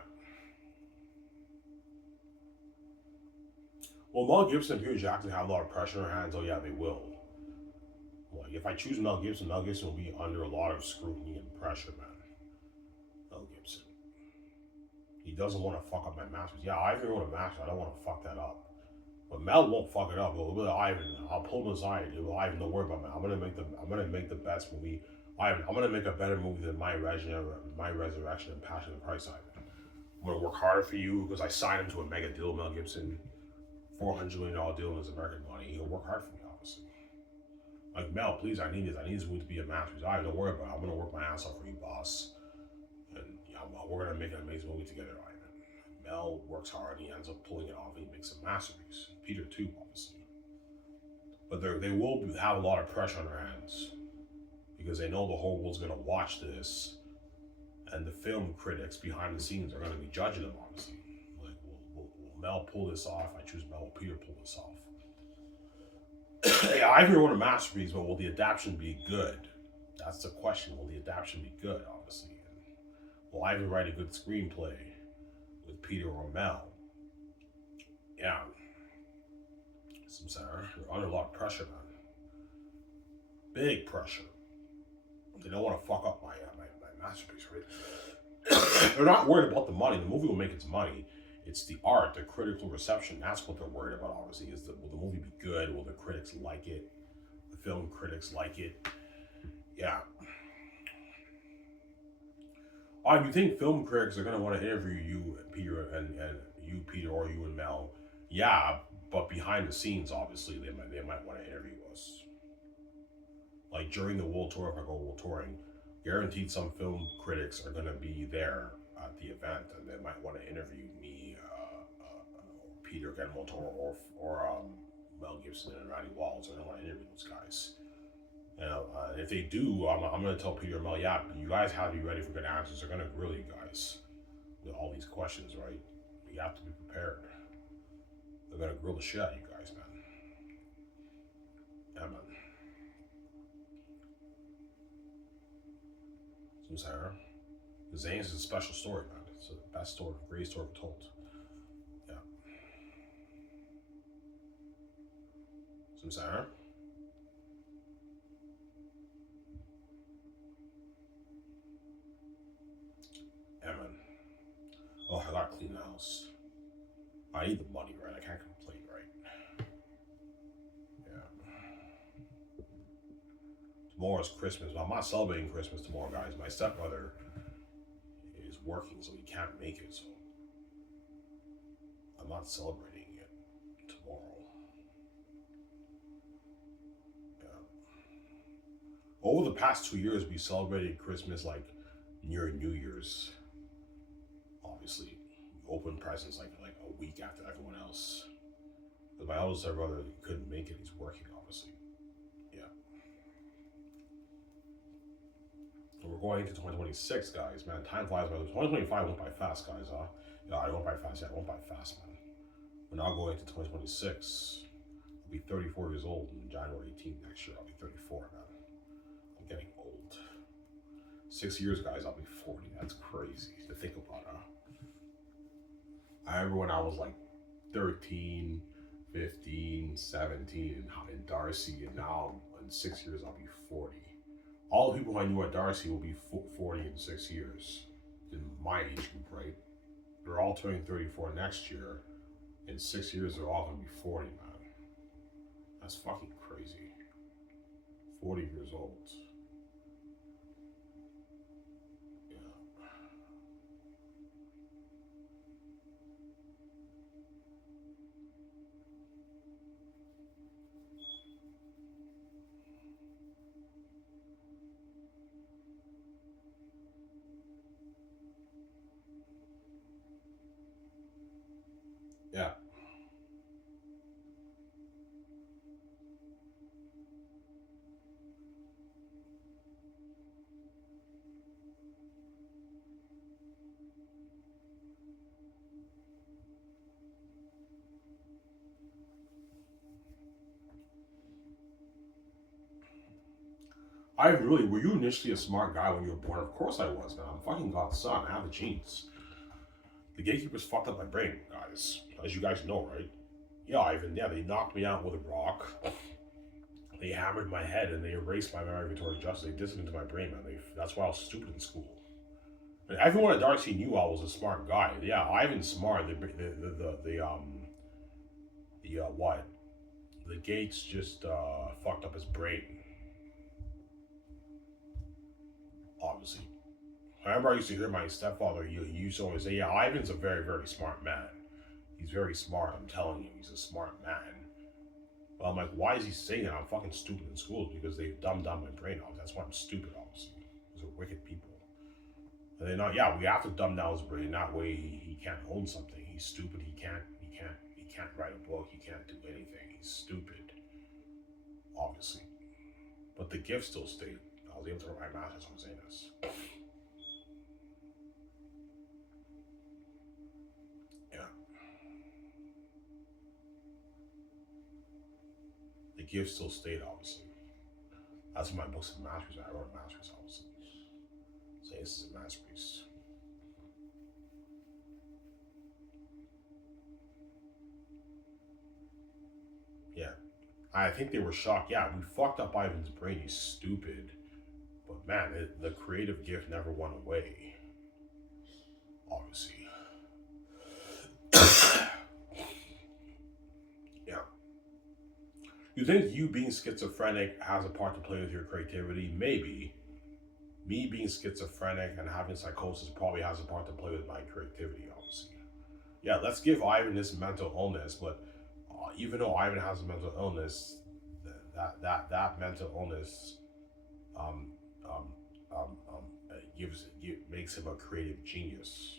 Well, Mel Gibson and Peter Jackson have a lot of pressure on their hands. Oh, yeah, they will. Like, if I choose Mel Gibson will be under a lot of scrutiny and pressure, man. Mel Gibson. He doesn't want to fuck up my masterpiece. Yeah, I even wrote a masterpiece. I don't want to fuck that up. But Mel won't fuck it up. But Ivan, I'll pull him aside. Ivan, don't worry about me. I'm gonna make the best movie. Ivan, I'm gonna make a better movie than my resurrection and Passion of Christ. Ivan, I'm gonna work harder for you because I signed him to a mega deal. Mel Gibson, $400 million deal in his American money. He'll work hard for me, obviously. Like Mel, please, I need this. I need this movie to be a masterpiece. Ivan, don't worry about it. I'm gonna work my ass off for you, boss. And yeah, well, we're gonna make an amazing movie together, Ivan. Mel works hard. He ends up pulling it off. And he makes a masterpiece. Peter too, obviously. But they will have a lot of pressure on their hands because they know the whole world's going to watch this, and the film critics behind the scenes are going to be judging them. Obviously, like, will Mel pull this off? I choose Mel. Will Peter pull this off? Yeah, I agree with a masterpiece, but will the adaptation be good? That's the question. Will the adaptation be good? Obviously, and will Ivan write a good screenplay with Peter or Mel? Yeah, some Sarah, they're under a lot of pressure, man. Big pressure. They don't want to fuck up my masterpiece, right? They're not worried about the money. The movie will make its money. It's the art, the critical reception. That's what they're worried about, obviously, is will the movie be good? Will the critics like it? The film critics like it? Yeah. Do you think film critics are going to want to interview you, Peter, and you, Peter, or you and Mel? Yeah, but behind the scenes, obviously, they might want to interview us. Like during the world tour, if I go world touring, guaranteed some film critics are going to be there at the event, and they might want to interview me, Peter Genmotor, or Mel Gibson and Randy Walls. They're going to want to interview those guys. If they do, I'm going to tell Peter and Mel, yeah, you guys have to be ready for good answers. They're going to grill you guys with all these questions, right? You have to be prepared. They're going to grill the shit out of you guys, man. Yeah, man. Some Sarah. Xanus is a special story, man. It's the best story, greatest story told. Yeah. Some Sarah. Yeah, man. Oh, I gotta clean the house. I need the money, right? I can't complain, right? Yeah. Tomorrow's Christmas. Well, I'm not celebrating Christmas tomorrow, guys. My stepbrother is working, so he can't make it. So I'm not celebrating it tomorrow. Yeah. Over the past 2 years, we celebrated Christmas like near New Year's. Obviously, we opened presents like a week after everyone else. My eldest brother couldn't make it. He's working, obviously. Yeah. And we're going into 2026, guys. Man, time flies by. 2025 went by fast, guys. Yeah, it went by fast. Yeah, it went by fast, man. We're now going into 2026. I'll be 34 years old on January 18th next year. I'll be 34, man. I'm getting old. 6 years, guys, I'll be 40. That's crazy to think about, huh? I remember when I was like 13, 15, 17 in Darcy, and now in 6 years I'll be 40. All the people I knew at Darcy will be 40 in 6 years in my age group, right? They're all turning 34 next year. In 6 years, they're all gonna be 40, man. That's fucking crazy. 40 years old. Yeah. Were you initially a smart guy when you were born? Of course I was, man. I'm fucking God's son. I have the genes. The gatekeepers fucked up my brain, guys. As you guys know, right? Yeah, Ivan, yeah, they knocked me out with a rock. They hammered my head and they erased my memory of Victoria Justice. They did it into my brain, man. That's why I was stupid in school. And everyone at Darcy knew I was a smart guy. Yeah, Ivan's smart. What? The gates just fucked up his brain. Obviously. I remember I used to hear my stepfather, he used to always say, yeah, Ivan's a very, very smart man. He's very smart, I'm telling you, he's a smart man. But I'm like, why is he saying that? I'm fucking stupid in school because they've dumbed down my brain. That's why I'm stupid, obviously. Those are wicked people. And they're not, yeah, we have to dumb down his brain. That way he can't own something. He's stupid, he can't write a book, he can't do anything. He's stupid. Obviously. But the gift still stayed. I was able to write my master's on Xanus. Yeah. The gift still stayed, obviously. That's what my book's a masterpiece. I wrote a masterpiece, obviously. So this is a masterpiece. Yeah. I think they were shocked. Yeah, we fucked up Ivan's brain. He's stupid. But man, the creative gift never went away. Obviously. Yeah. You think you being schizophrenic has a part to play with your creativity? Maybe. Me being schizophrenic and having psychosis probably has a part to play with my creativity, obviously. Yeah, let's give Ivan this mental illness, but even though Ivan has a mental illness, that mental illness um, um, makes him a creative genius.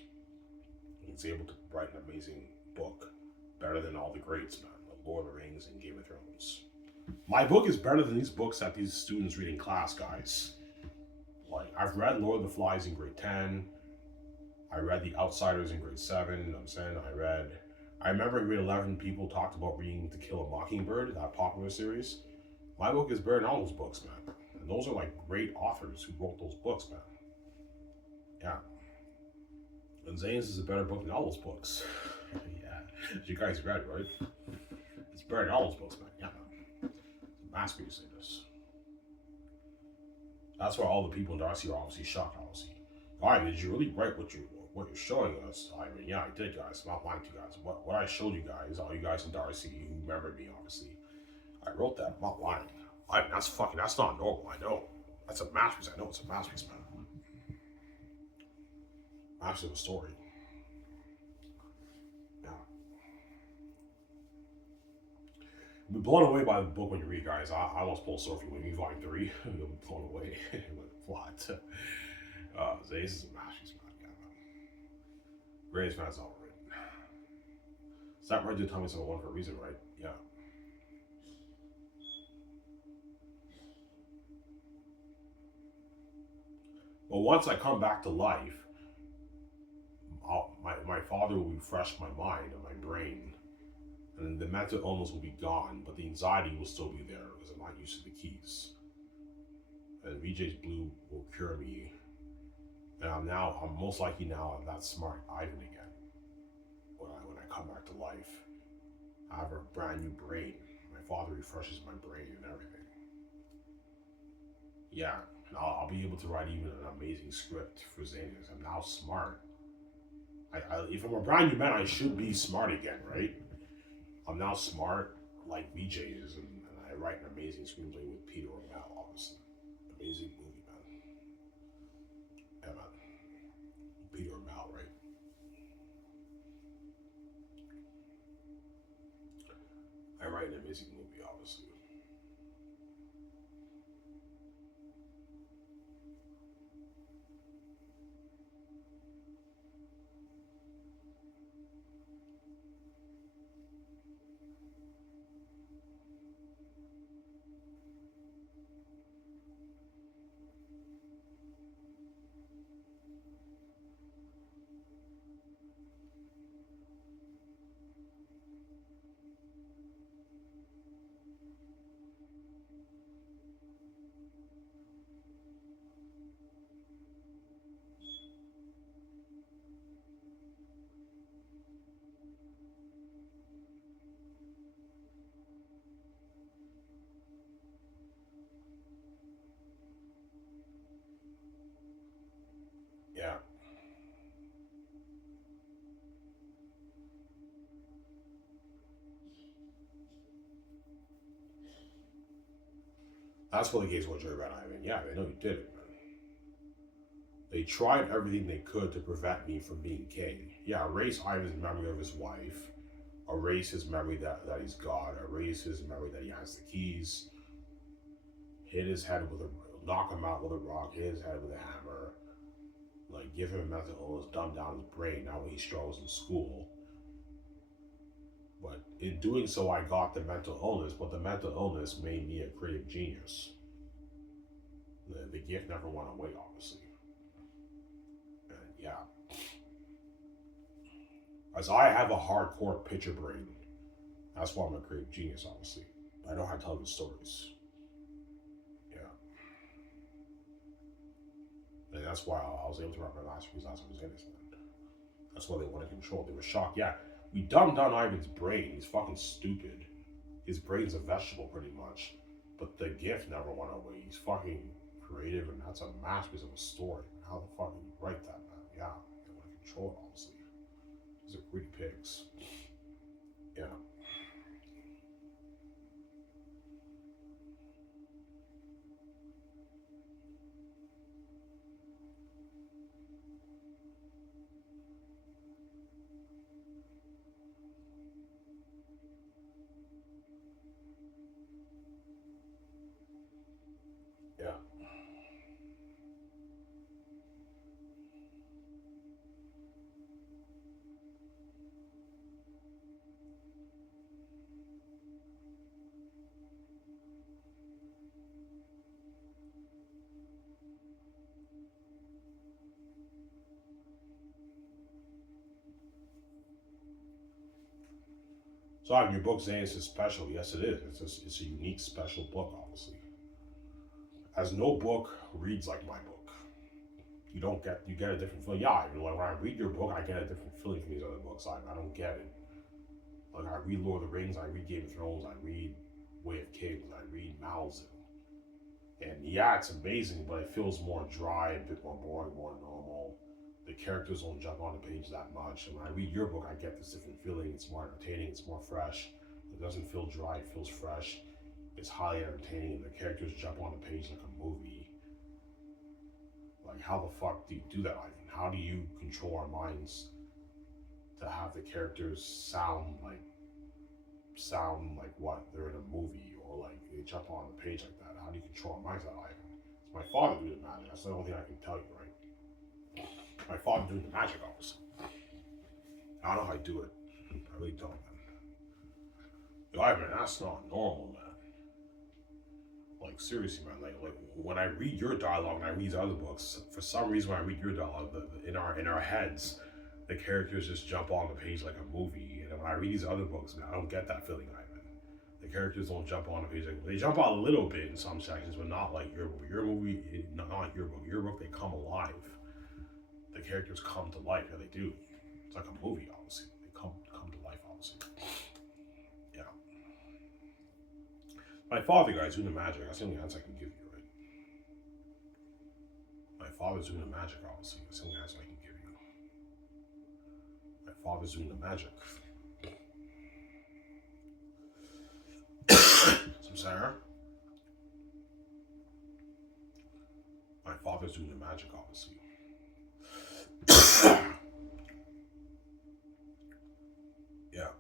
He's able to write an amazing book, better than all the greats, man. The Lord of the Rings and Game of Thrones. My book is better than these books that these students read in class, guys. Like, I've read Lord of the Flies in grade 10. I read The Outsiders in grade 7. You know what I'm saying? I remember in grade 11, people talked about reading To Kill a Mockingbird, that popular series. My book is better than all those books, man. And those are like great authors who wrote those books, man. Yeah. And Zane's is a better book than all those books. Yeah. You guys read, right? It's better than all those books, man. Yeah, man. It's a masterpiece in this. That's why all the people in Darcy are obviously shocked, obviously. Alright, did you really write what you're showing us? I mean, yeah, I did, guys. I'm not lying to you guys. What I showed you guys, all you guys in Darcy who remember me, obviously. I wrote that. I'm not lying. I mean, that's not normal. I know. That's a masterpiece. I know it's a masterpiece, man. Masterpiece of a story. Yeah. You'll be blown away by the book when you read, guys. I almost pulled Sophie when you read volume 3. You'll be blown away with the plot. This is a masterpiece, man. Yeah, man. Greatest man, it's all written. That right did tell me something one for a reason, right? Yeah. But once I come back to life, my father will refresh my mind and my brain, and the mental illness will be gone, but the anxiety will still be there because I'm not used to the keys. And VJ's Blue will cure me, and I'm most likely now I'm that smart Ivan again. When I come back to life, I have a brand new brain. My father refreshes my brain and everything. Yeah, and I'll be able to write even an amazing script for Xanus. I'm now smart. If I'm a brand new man, I should be smart again, right? I'm now smart, like VJ is, and I write an amazing screenplay with Peter O'Malley, obviously. Amazing movie, man. Yeah, man. Peter O'Malley, right? I write an amazing movie, obviously. Yeah, that's what the gays want to about Ivan. Yeah, they know you did it, man. They tried everything they could to prevent me from being king. Yeah, erase Ivan's memory of his wife, erase his memory that he's God, erase his memory that he has the keys, hit his head with a knock him out with a rock, hit his head with a hammer, like give him a mental illness, dumb down his brain. Now he struggles in school. But in doing so, I got the mental illness, but the mental illness made me a creative genius. The gift never went away, obviously. And yeah, as I have a hardcore picture brain, that's why I'm a creative genius, obviously. I know how to tell good stories. Yeah. And that's why I was able to write my masterpiece last time I was in this man. That's why they want to control. They were shocked. Yeah, we dumbed down Ivan's brain. He's fucking stupid. His brain's a vegetable, pretty much. But the gift never went away. He's fucking creative, and that's a masterpiece of a story. How the fuck did you write that, man? Yeah, they want to control it, obviously. These are greedy pigs. Yeah, yeah. So, I mean, your book, Xanus, is special. Yes, it is. It's a unique, special book, obviously. As no book reads like my book. You get a different feeling. Yeah, like when I read your book, I get a different feeling from these other books. I don't get it. Like I read Lord of the Rings, I read Game of Thrones, I read Way of Kings, I read Mao Zedong. And yeah, it's amazing, but it feels more dry, a bit more boring, more normal. The characters don't jump on the page that much. And when I read your book, I get this different feeling. It's more entertaining, it's more fresh. It doesn't feel dry, it feels fresh. It's highly entertaining, and the characters jump on the page like a movie. Like, how the fuck do you do that, Ivan? How do you control our minds to have the characters sound like what they're in a movie or like they jump on the page like that? How do you control our minds that Ivan? It's my father doing the magic. That's the only thing I can tell you, right? My father doing the magic, obviously. I don't know how I do it. I really don't, man. Yo, I mean, that's not normal, man. Like seriously, man. Like when I read your dialogue and I read other books, for some reason when I read your dialogue, in our heads, the characters just jump on the page like a movie. And when I read these other books, man, I don't get that feeling, Ivan. The characters don't jump on the page. Like, they jump on a little bit in some sections, but not like your movie. Your movie, not your book. Your book, they come alive. The characters come to life. Yeah, they do. It's like a movie, obviously. They come to life, obviously. Yeah. My father, guys, doing the magic. That's the only answer I can give you, right? My father's doing the magic, obviously. That's the only answer I can give you. My father's doing the magic. Some Sarah. My father's doing the magic, obviously. Yeah.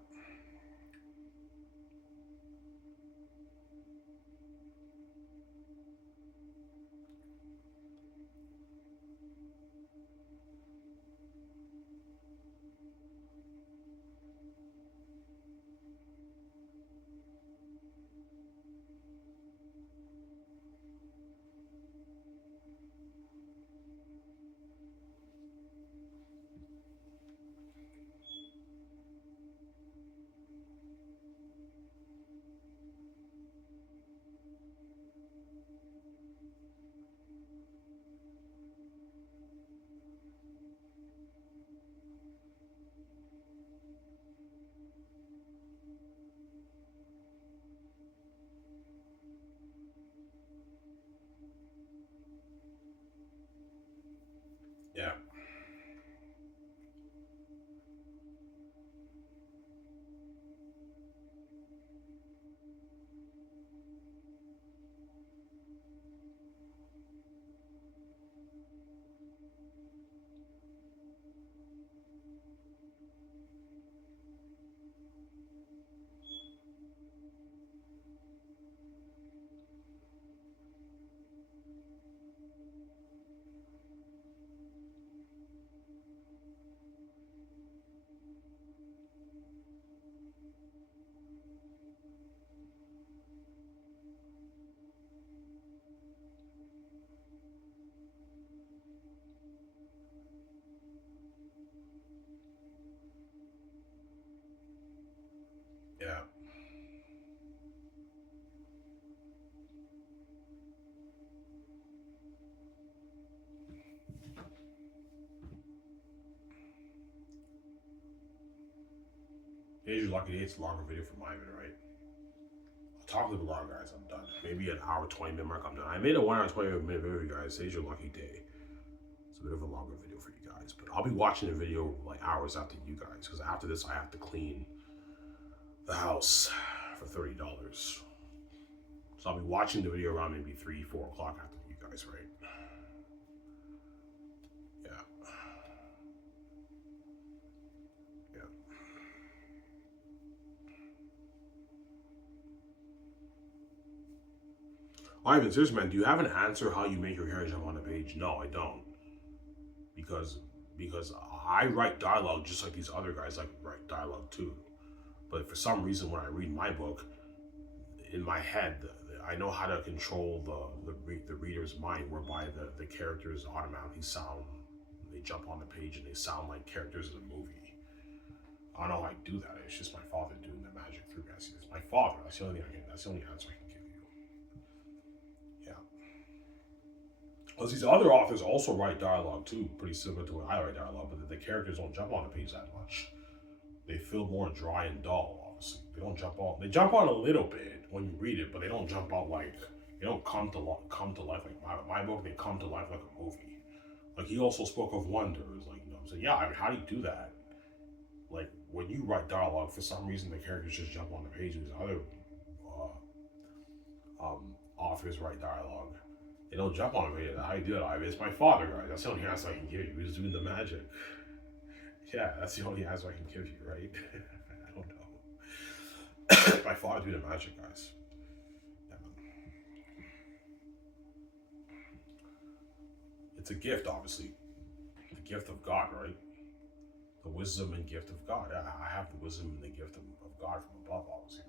Yeah. Yeah. Today's your lucky day. It's a longer video for Ivan, right? I'll talk a little bit longer, guys. I'm done. Maybe an hour, 20 minute mark. I'm done. I made a 1 hour, 20 minute video, guys. Today's your lucky day. It's a bit of a longer video for you guys, but I'll be watching the video like hours after you guys, because after this, I have to clean the house for $30. So I'll be watching the video around maybe 3, 4 o'clock after you guys, right? Yeah. Yeah. Ivan, seriously, man, do you have an answer how you make your hair jump on the page? No, I don't. Because because I write dialogue just like these other guys like write dialogue too. But for some reason, when I read my book, in my head, I know how to control the reader's mind, whereby the characters automatically sound, they jump on the page and they sound like characters in a movie. I don't know how I do that. It's just my father doing the magic through me. It's my father. That's the only thing that's the only answer I can give you. Yeah. Because these other authors also write dialogue too, pretty similar to what I write dialogue, but the characters don't jump on the page that much. They feel more dry and dull, obviously. They don't jump on. They jump on a little bit when you read it, but they don't jump out like, they don't come to life like my book. They come to life like a movie. Like he also spoke of wonders, like, you know, so yeah, I mean, how do you do that? Like when you write dialogue, for some reason the characters just jump on the page. These other authors write dialogue, they don't jump on the page. How do you do it? I mean, it's my father, guys. That's the only answer I can give you. He's doing the magic. Yeah, that's the only answer I can give you, right? I don't know. My father doing the magic, guys. Yeah, it's a gift, obviously. The gift of God, right? The wisdom and gift of God. I have the wisdom and the gift of God from above, obviously.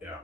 Yeah.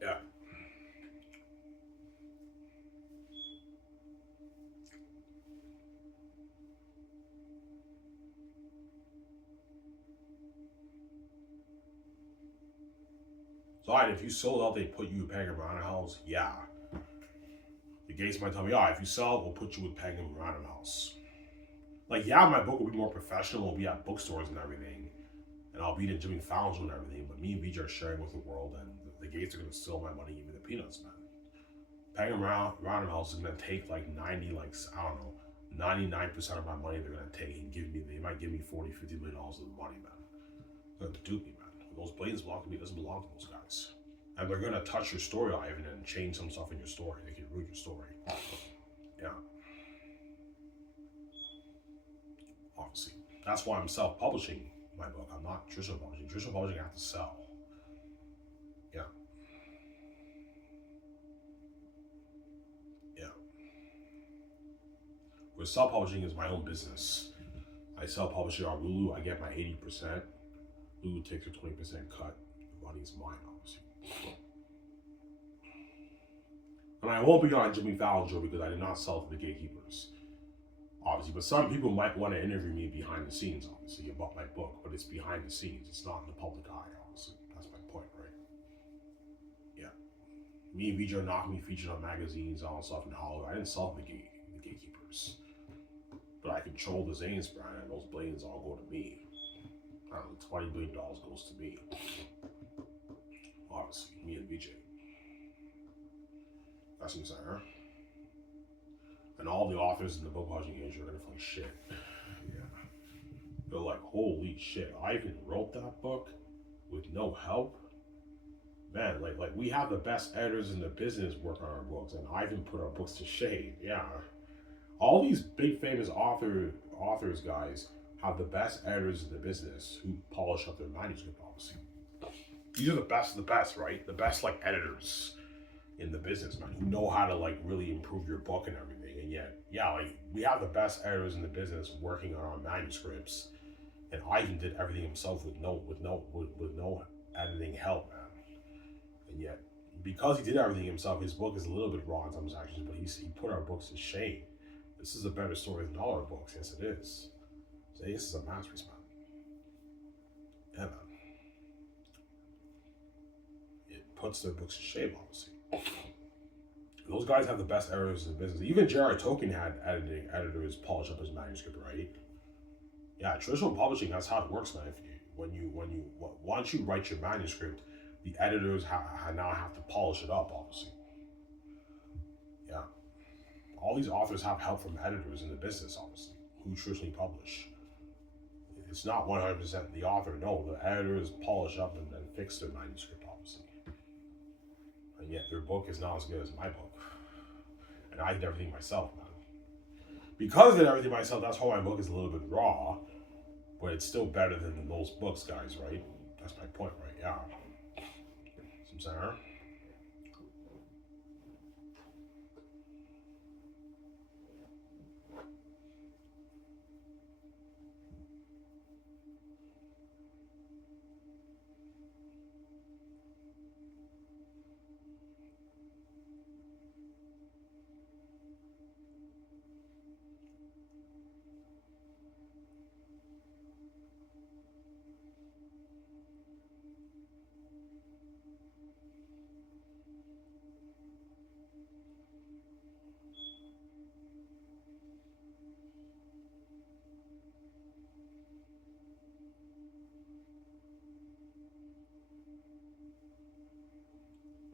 Yeah. So, all right, if you sold out, they put you with Penguin Random House. Yeah. The Gates might tell me, if you sell it, we'll put you with Penguin Random House. Like, yeah, my book will be more professional. We'll be at bookstores and everything. And I'll be in Jimmy Fallon's and everything. But me and VJ are sharing with the world, and the Gates are going to steal my money, give me the peanuts, man. Penguin Random House is going to take like 90, like, I don't know, 99% of my money they're going to take and give me, they might give me 40, $50 million of the money, man. They're going to dupe me, man. Those blades belong to me. It doesn't belong to those guys. And they're going to touch your story, Ivan, and change some stuff in your story. They can ruin your story. Yeah. Obviously. That's why I'm self-publishing my book. I'm not traditional publishing. Traditional publishing I have to sell. Yeah. Yeah. With self-publishing is my own business. I self-publish it on Lulu. I get my 80%. Lulu takes a 20% cut. The money's mine, obviously. And I won't be on Jimmy Fallon's show because I did not sell to the gatekeepers, obviously. But some people might want to interview me behind the scenes, obviously, about my book. But it's behind the scenes. It's not in the public eye, obviously. That's my point, right? Yeah. Me and VJ are not going to be featured on magazines and all stuff in Hollywood. I didn't sell to the gatekeepers. But I control the Xanus Brand, and those blades all go to me. I don't know, $20 billion goes to me. Obviously, me and VJ. That's what I'm saying, huh? And all the authors in the book publishing industry are gonna feel like shit. Yeah. They're like, holy shit, Ivan wrote that book with no help? Man, like we have the best editors in the business work on our books, and Ivan put our books to shame. Yeah. All these big famous authors guys have the best editors in the business who polish up their manuscript, obviously. These are the best of the best, right? The best like editors in the business, man, who know how to like really improve your book and everything. And yet, yeah, like we have the best editors in the business working on our manuscripts, and Ivan did everything himself with no editing help, man. And yet, because he did everything himself, his book is a little bit raw in some sections, but he put our books to shame. This is a better story than all our books. Yes, it is. So this is a masterpiece, man. Yeah, man. It puts their books to shame, obviously. Those guys have the best editors in the business. Even J.R. Tolkien had editors polish up his manuscript, right? Yeah, traditional publishing, that's how it works, man. Once you write your manuscript, the editors now have to polish it up, obviously. Yeah. All these authors have help from editors in the business, obviously, who traditionally publish. It's not 100% the author. No, the editors polish up and fix their manuscript, obviously. And yet their book is not as good as my book. And I did everything myself, man. Because I did everything myself, that's why my book is a little bit raw, but it's still better than those books, guys, right? That's my point, right? Yeah. Some center.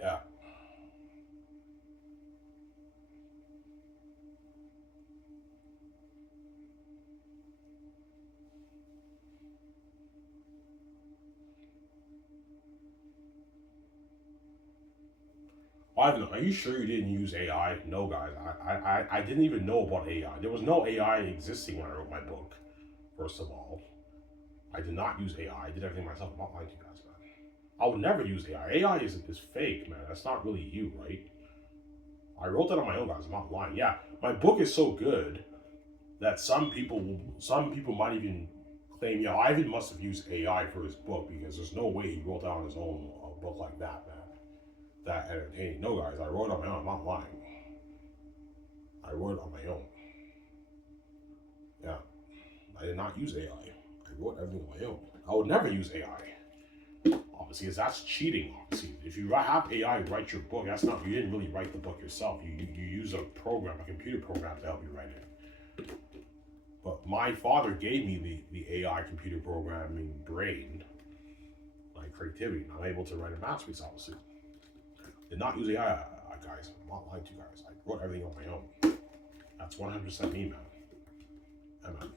Yeah. Ivan, are you sure you didn't use AI? No, guys. I didn't even know about AI. There was no AI existing when I wrote my book. First of all, I did not use AI. I did everything myself. I'm not lying to you guys, man. I would never use AI. AI is fake, man. That's not really you, right? I wrote that on my own, guys. I'm not lying. Yeah, my book is so good that some people might even claim, yeah, Ivan must have used AI for his book because there's no way he wrote that on his own book like that, man. That entertaining. No, guys, I wrote it on my own. I'm not lying. I wrote it on my own. Yeah, I did not use AI. I wrote everything on my own. I would never use AI. Obviously, because that's cheating. Obviously, if you have AI write your book, that's not. You didn't really write the book yourself. You use a program, a computer program, to help you write it. But my father gave me the AI computer programming brain, like creativity, and I'm able to write a masterpiece. Obviously, did not use AI, guys. I'm not lying to you guys. I wrote everything on my own. That's 100% me, man. Yeah, man.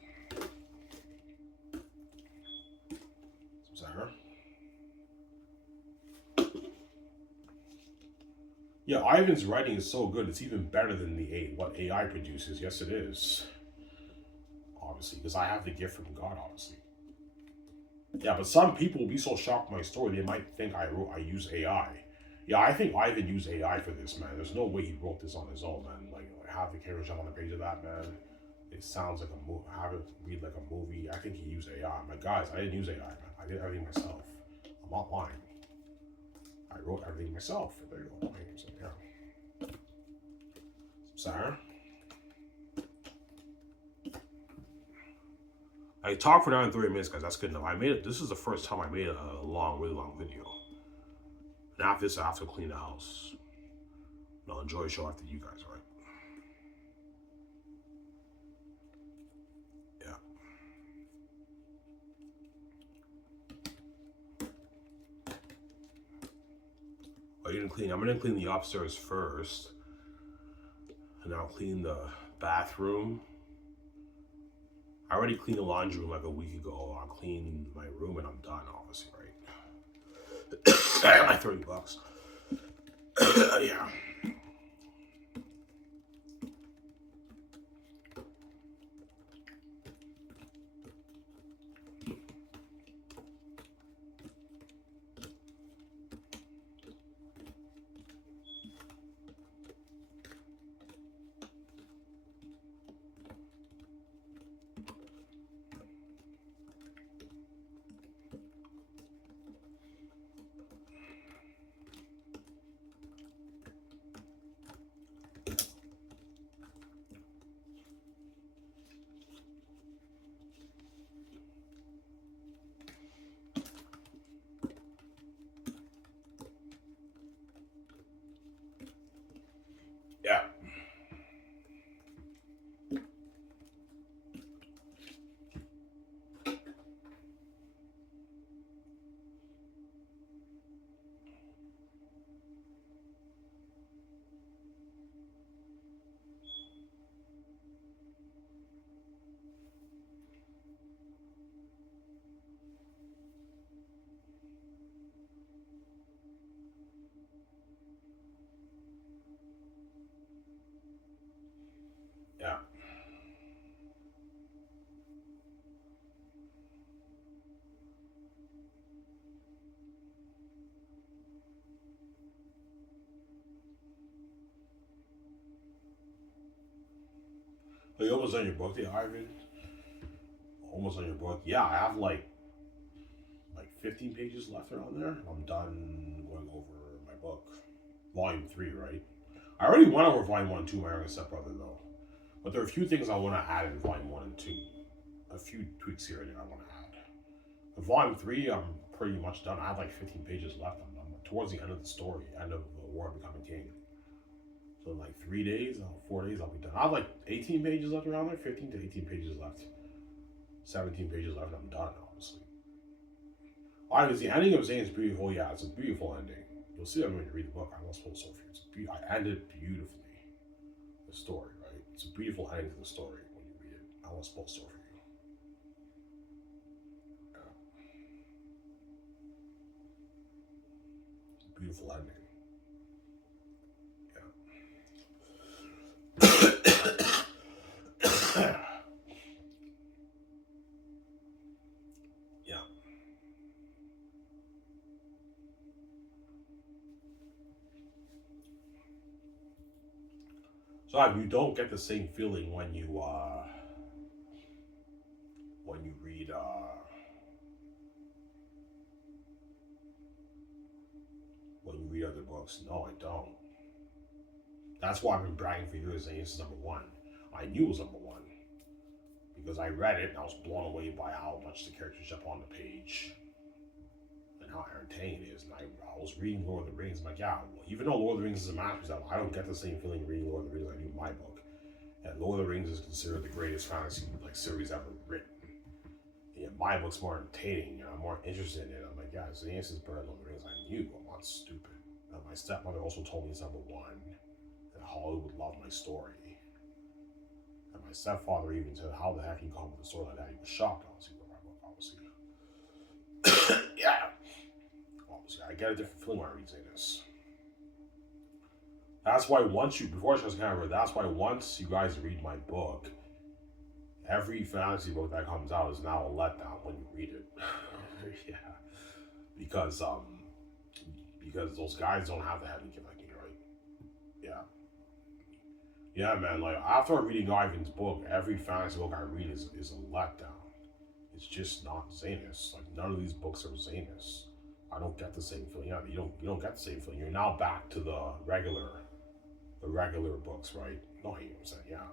Sarah. Yeah, Ivan's writing is so good. It's even better than what AI produces. Yes, it is. Obviously, because I have the gift from God. Obviously. Yeah, but some people will be so shocked by my story they might think I use AI. Yeah, I think Ivan used AI for this, man. There's no way he wrote this on his own, man. Like have the camera shot on the page of that, man. It sounds like a movie. Have it read like a movie. I think he used AI. I'm like, guys, I didn't use AI, man. I did everything myself. I'm not lying. I wrote everything myself. There you go. So, yeah. Sarah? I talked for 30 minutes, guys. That's good enough. I made it. This is the first time I made a really long video. And after this, I have to clean the house. And I'll enjoy the show after you guys, right? Yeah. Oh, you didn't clean. I'm gonna clean the upstairs first, and I'll clean the bathroom. I already cleaned the laundry room like a week ago. I'll clean my room and I'm done, obviously, right? I got my $30. Yeah. Yeah. Yeah. Are you almost on your book, there, Ivan? Almost on your book? Yeah, I have like 15 pages left around there. I'm done going over my book. Volume 3, right? I already went over Volume 1 and 2, my younger stepbrother, though. But there are a few things I want to add in Volume 1 and 2. a few tweaks here and there I want to add. The volume 3, I'm pretty much done. I have like 15 pages left. I'm towards the end of the story, end of War Becoming King. So in like 3 days, 4 days, I'll be done. I have like 18 pages left around there, 15 to 18 pages left. 17 pages left, and I'm done, honestly. Because the ending of Zane is beautiful. Yeah, it's a beautiful ending. You'll see that when you read the book. I won't spoil so for you. I ended beautifully. The story, right? It's a beautiful ending to the story when you read it. I won't spoil so for you. Yeah. It's a beautiful ending. Yeah. Yeah. So you don't get the same feeling when you read other books. No, I don't. That's why I've been bragging for years saying this is number one. I knew it was number one because I read it and I was blown away by how much the characters jump on the page and how entertaining it is. And I was reading Lord of the Rings. I'm like, yeah, well, even though Lord of the Rings is a masterpiece, I don't get the same feeling reading Lord of the Rings as I do my book. And Lord of the Rings is considered the greatest fantasy series ever written. And yet my book's more entertaining. I'm more interested in it. I'm like, yeah, Xanus is better than Lord of the Rings. I knew. I'm not stupid. And my stepmother also told me it's number one. That Hollywood loved my story. And my stepfather even said, how the heck you come up with a story like that? He was shocked, honestly, with my book, obviously. Yeah. Obviously, I get a different feeling when I read this. That's why before I start camera, that's why once you guys read my book, every fantasy book that comes out is now a letdown when you read it. Yeah. Because those guys don't have the heavy gift like me, right? Yeah. Yeah, man, like after reading Ivan's book, every fantasy book I read is a letdown. It's just not Xanus. Like none of these books are Xanus. I don't get the same feeling. Yeah, you don't get the same feeling. You're now back to the regular books, right? No, you know what I'm saying, yeah.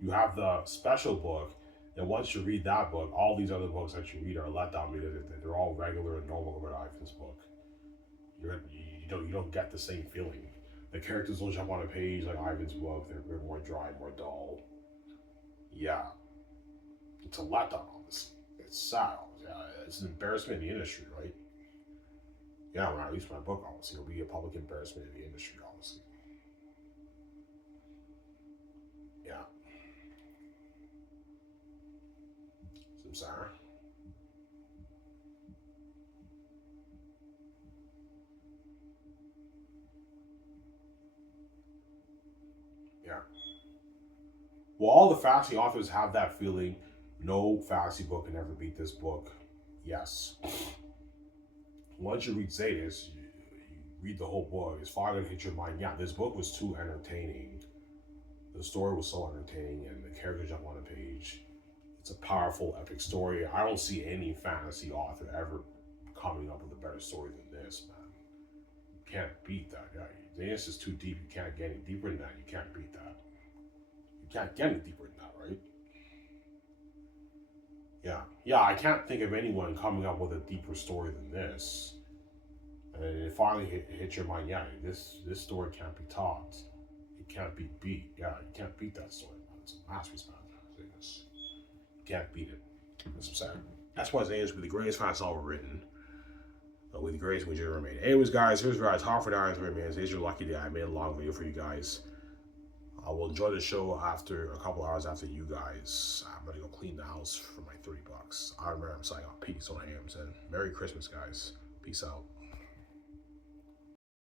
You have the special book, and once you read that book, all these other books that you read are let down because they're all regular and normal about Ivan's book. You don't get the same feeling. The characters don't jump on a page like Ivan's book. They're more dry, more dull. Yeah, it's a letdown. It's sad. Yeah, it's an embarrassment in the industry, right? Yeah, when I release my book, obviously, it'll be a public embarrassment in the industry, obviously. Yeah. I'm sorry. Yeah. Well, all the fantasy authors have that feeling. No fantasy book can ever beat this book. Yes. Once you read Xanus, you read the whole book. It's finally gonna hit your mind. Yeah, this book was too entertaining. The story was so entertaining, and the characters jump on the page. It's a powerful, epic story. I don't see any fantasy author ever coming up with a better story than this, man. You can't beat that. Yeah, Xanus is too deep. You can't get any deeper than that. You can't beat that. You can't get any deeper than that, right? Yeah. I can't think of anyone coming up with a deeper story than this. And it finally hit your mind. Yeah, this story can't be topped. It can't be beat. Yeah, you can't beat that story, man. It's a masterpiece, man. You can't beat it. That's what I'm saying. That's why Xanus will be the greatest fantasy novel written. With the greatest movie ever made. Anyways, guys, here's where I talk for the Iron 3 minutes. It's your lucky day. I made a long video for you guys. I will enjoy the show after a couple hours after you guys. I'm gonna go clean the house for my $30. I'm signing off. Peace on hams and Merry Christmas, guys. Peace out.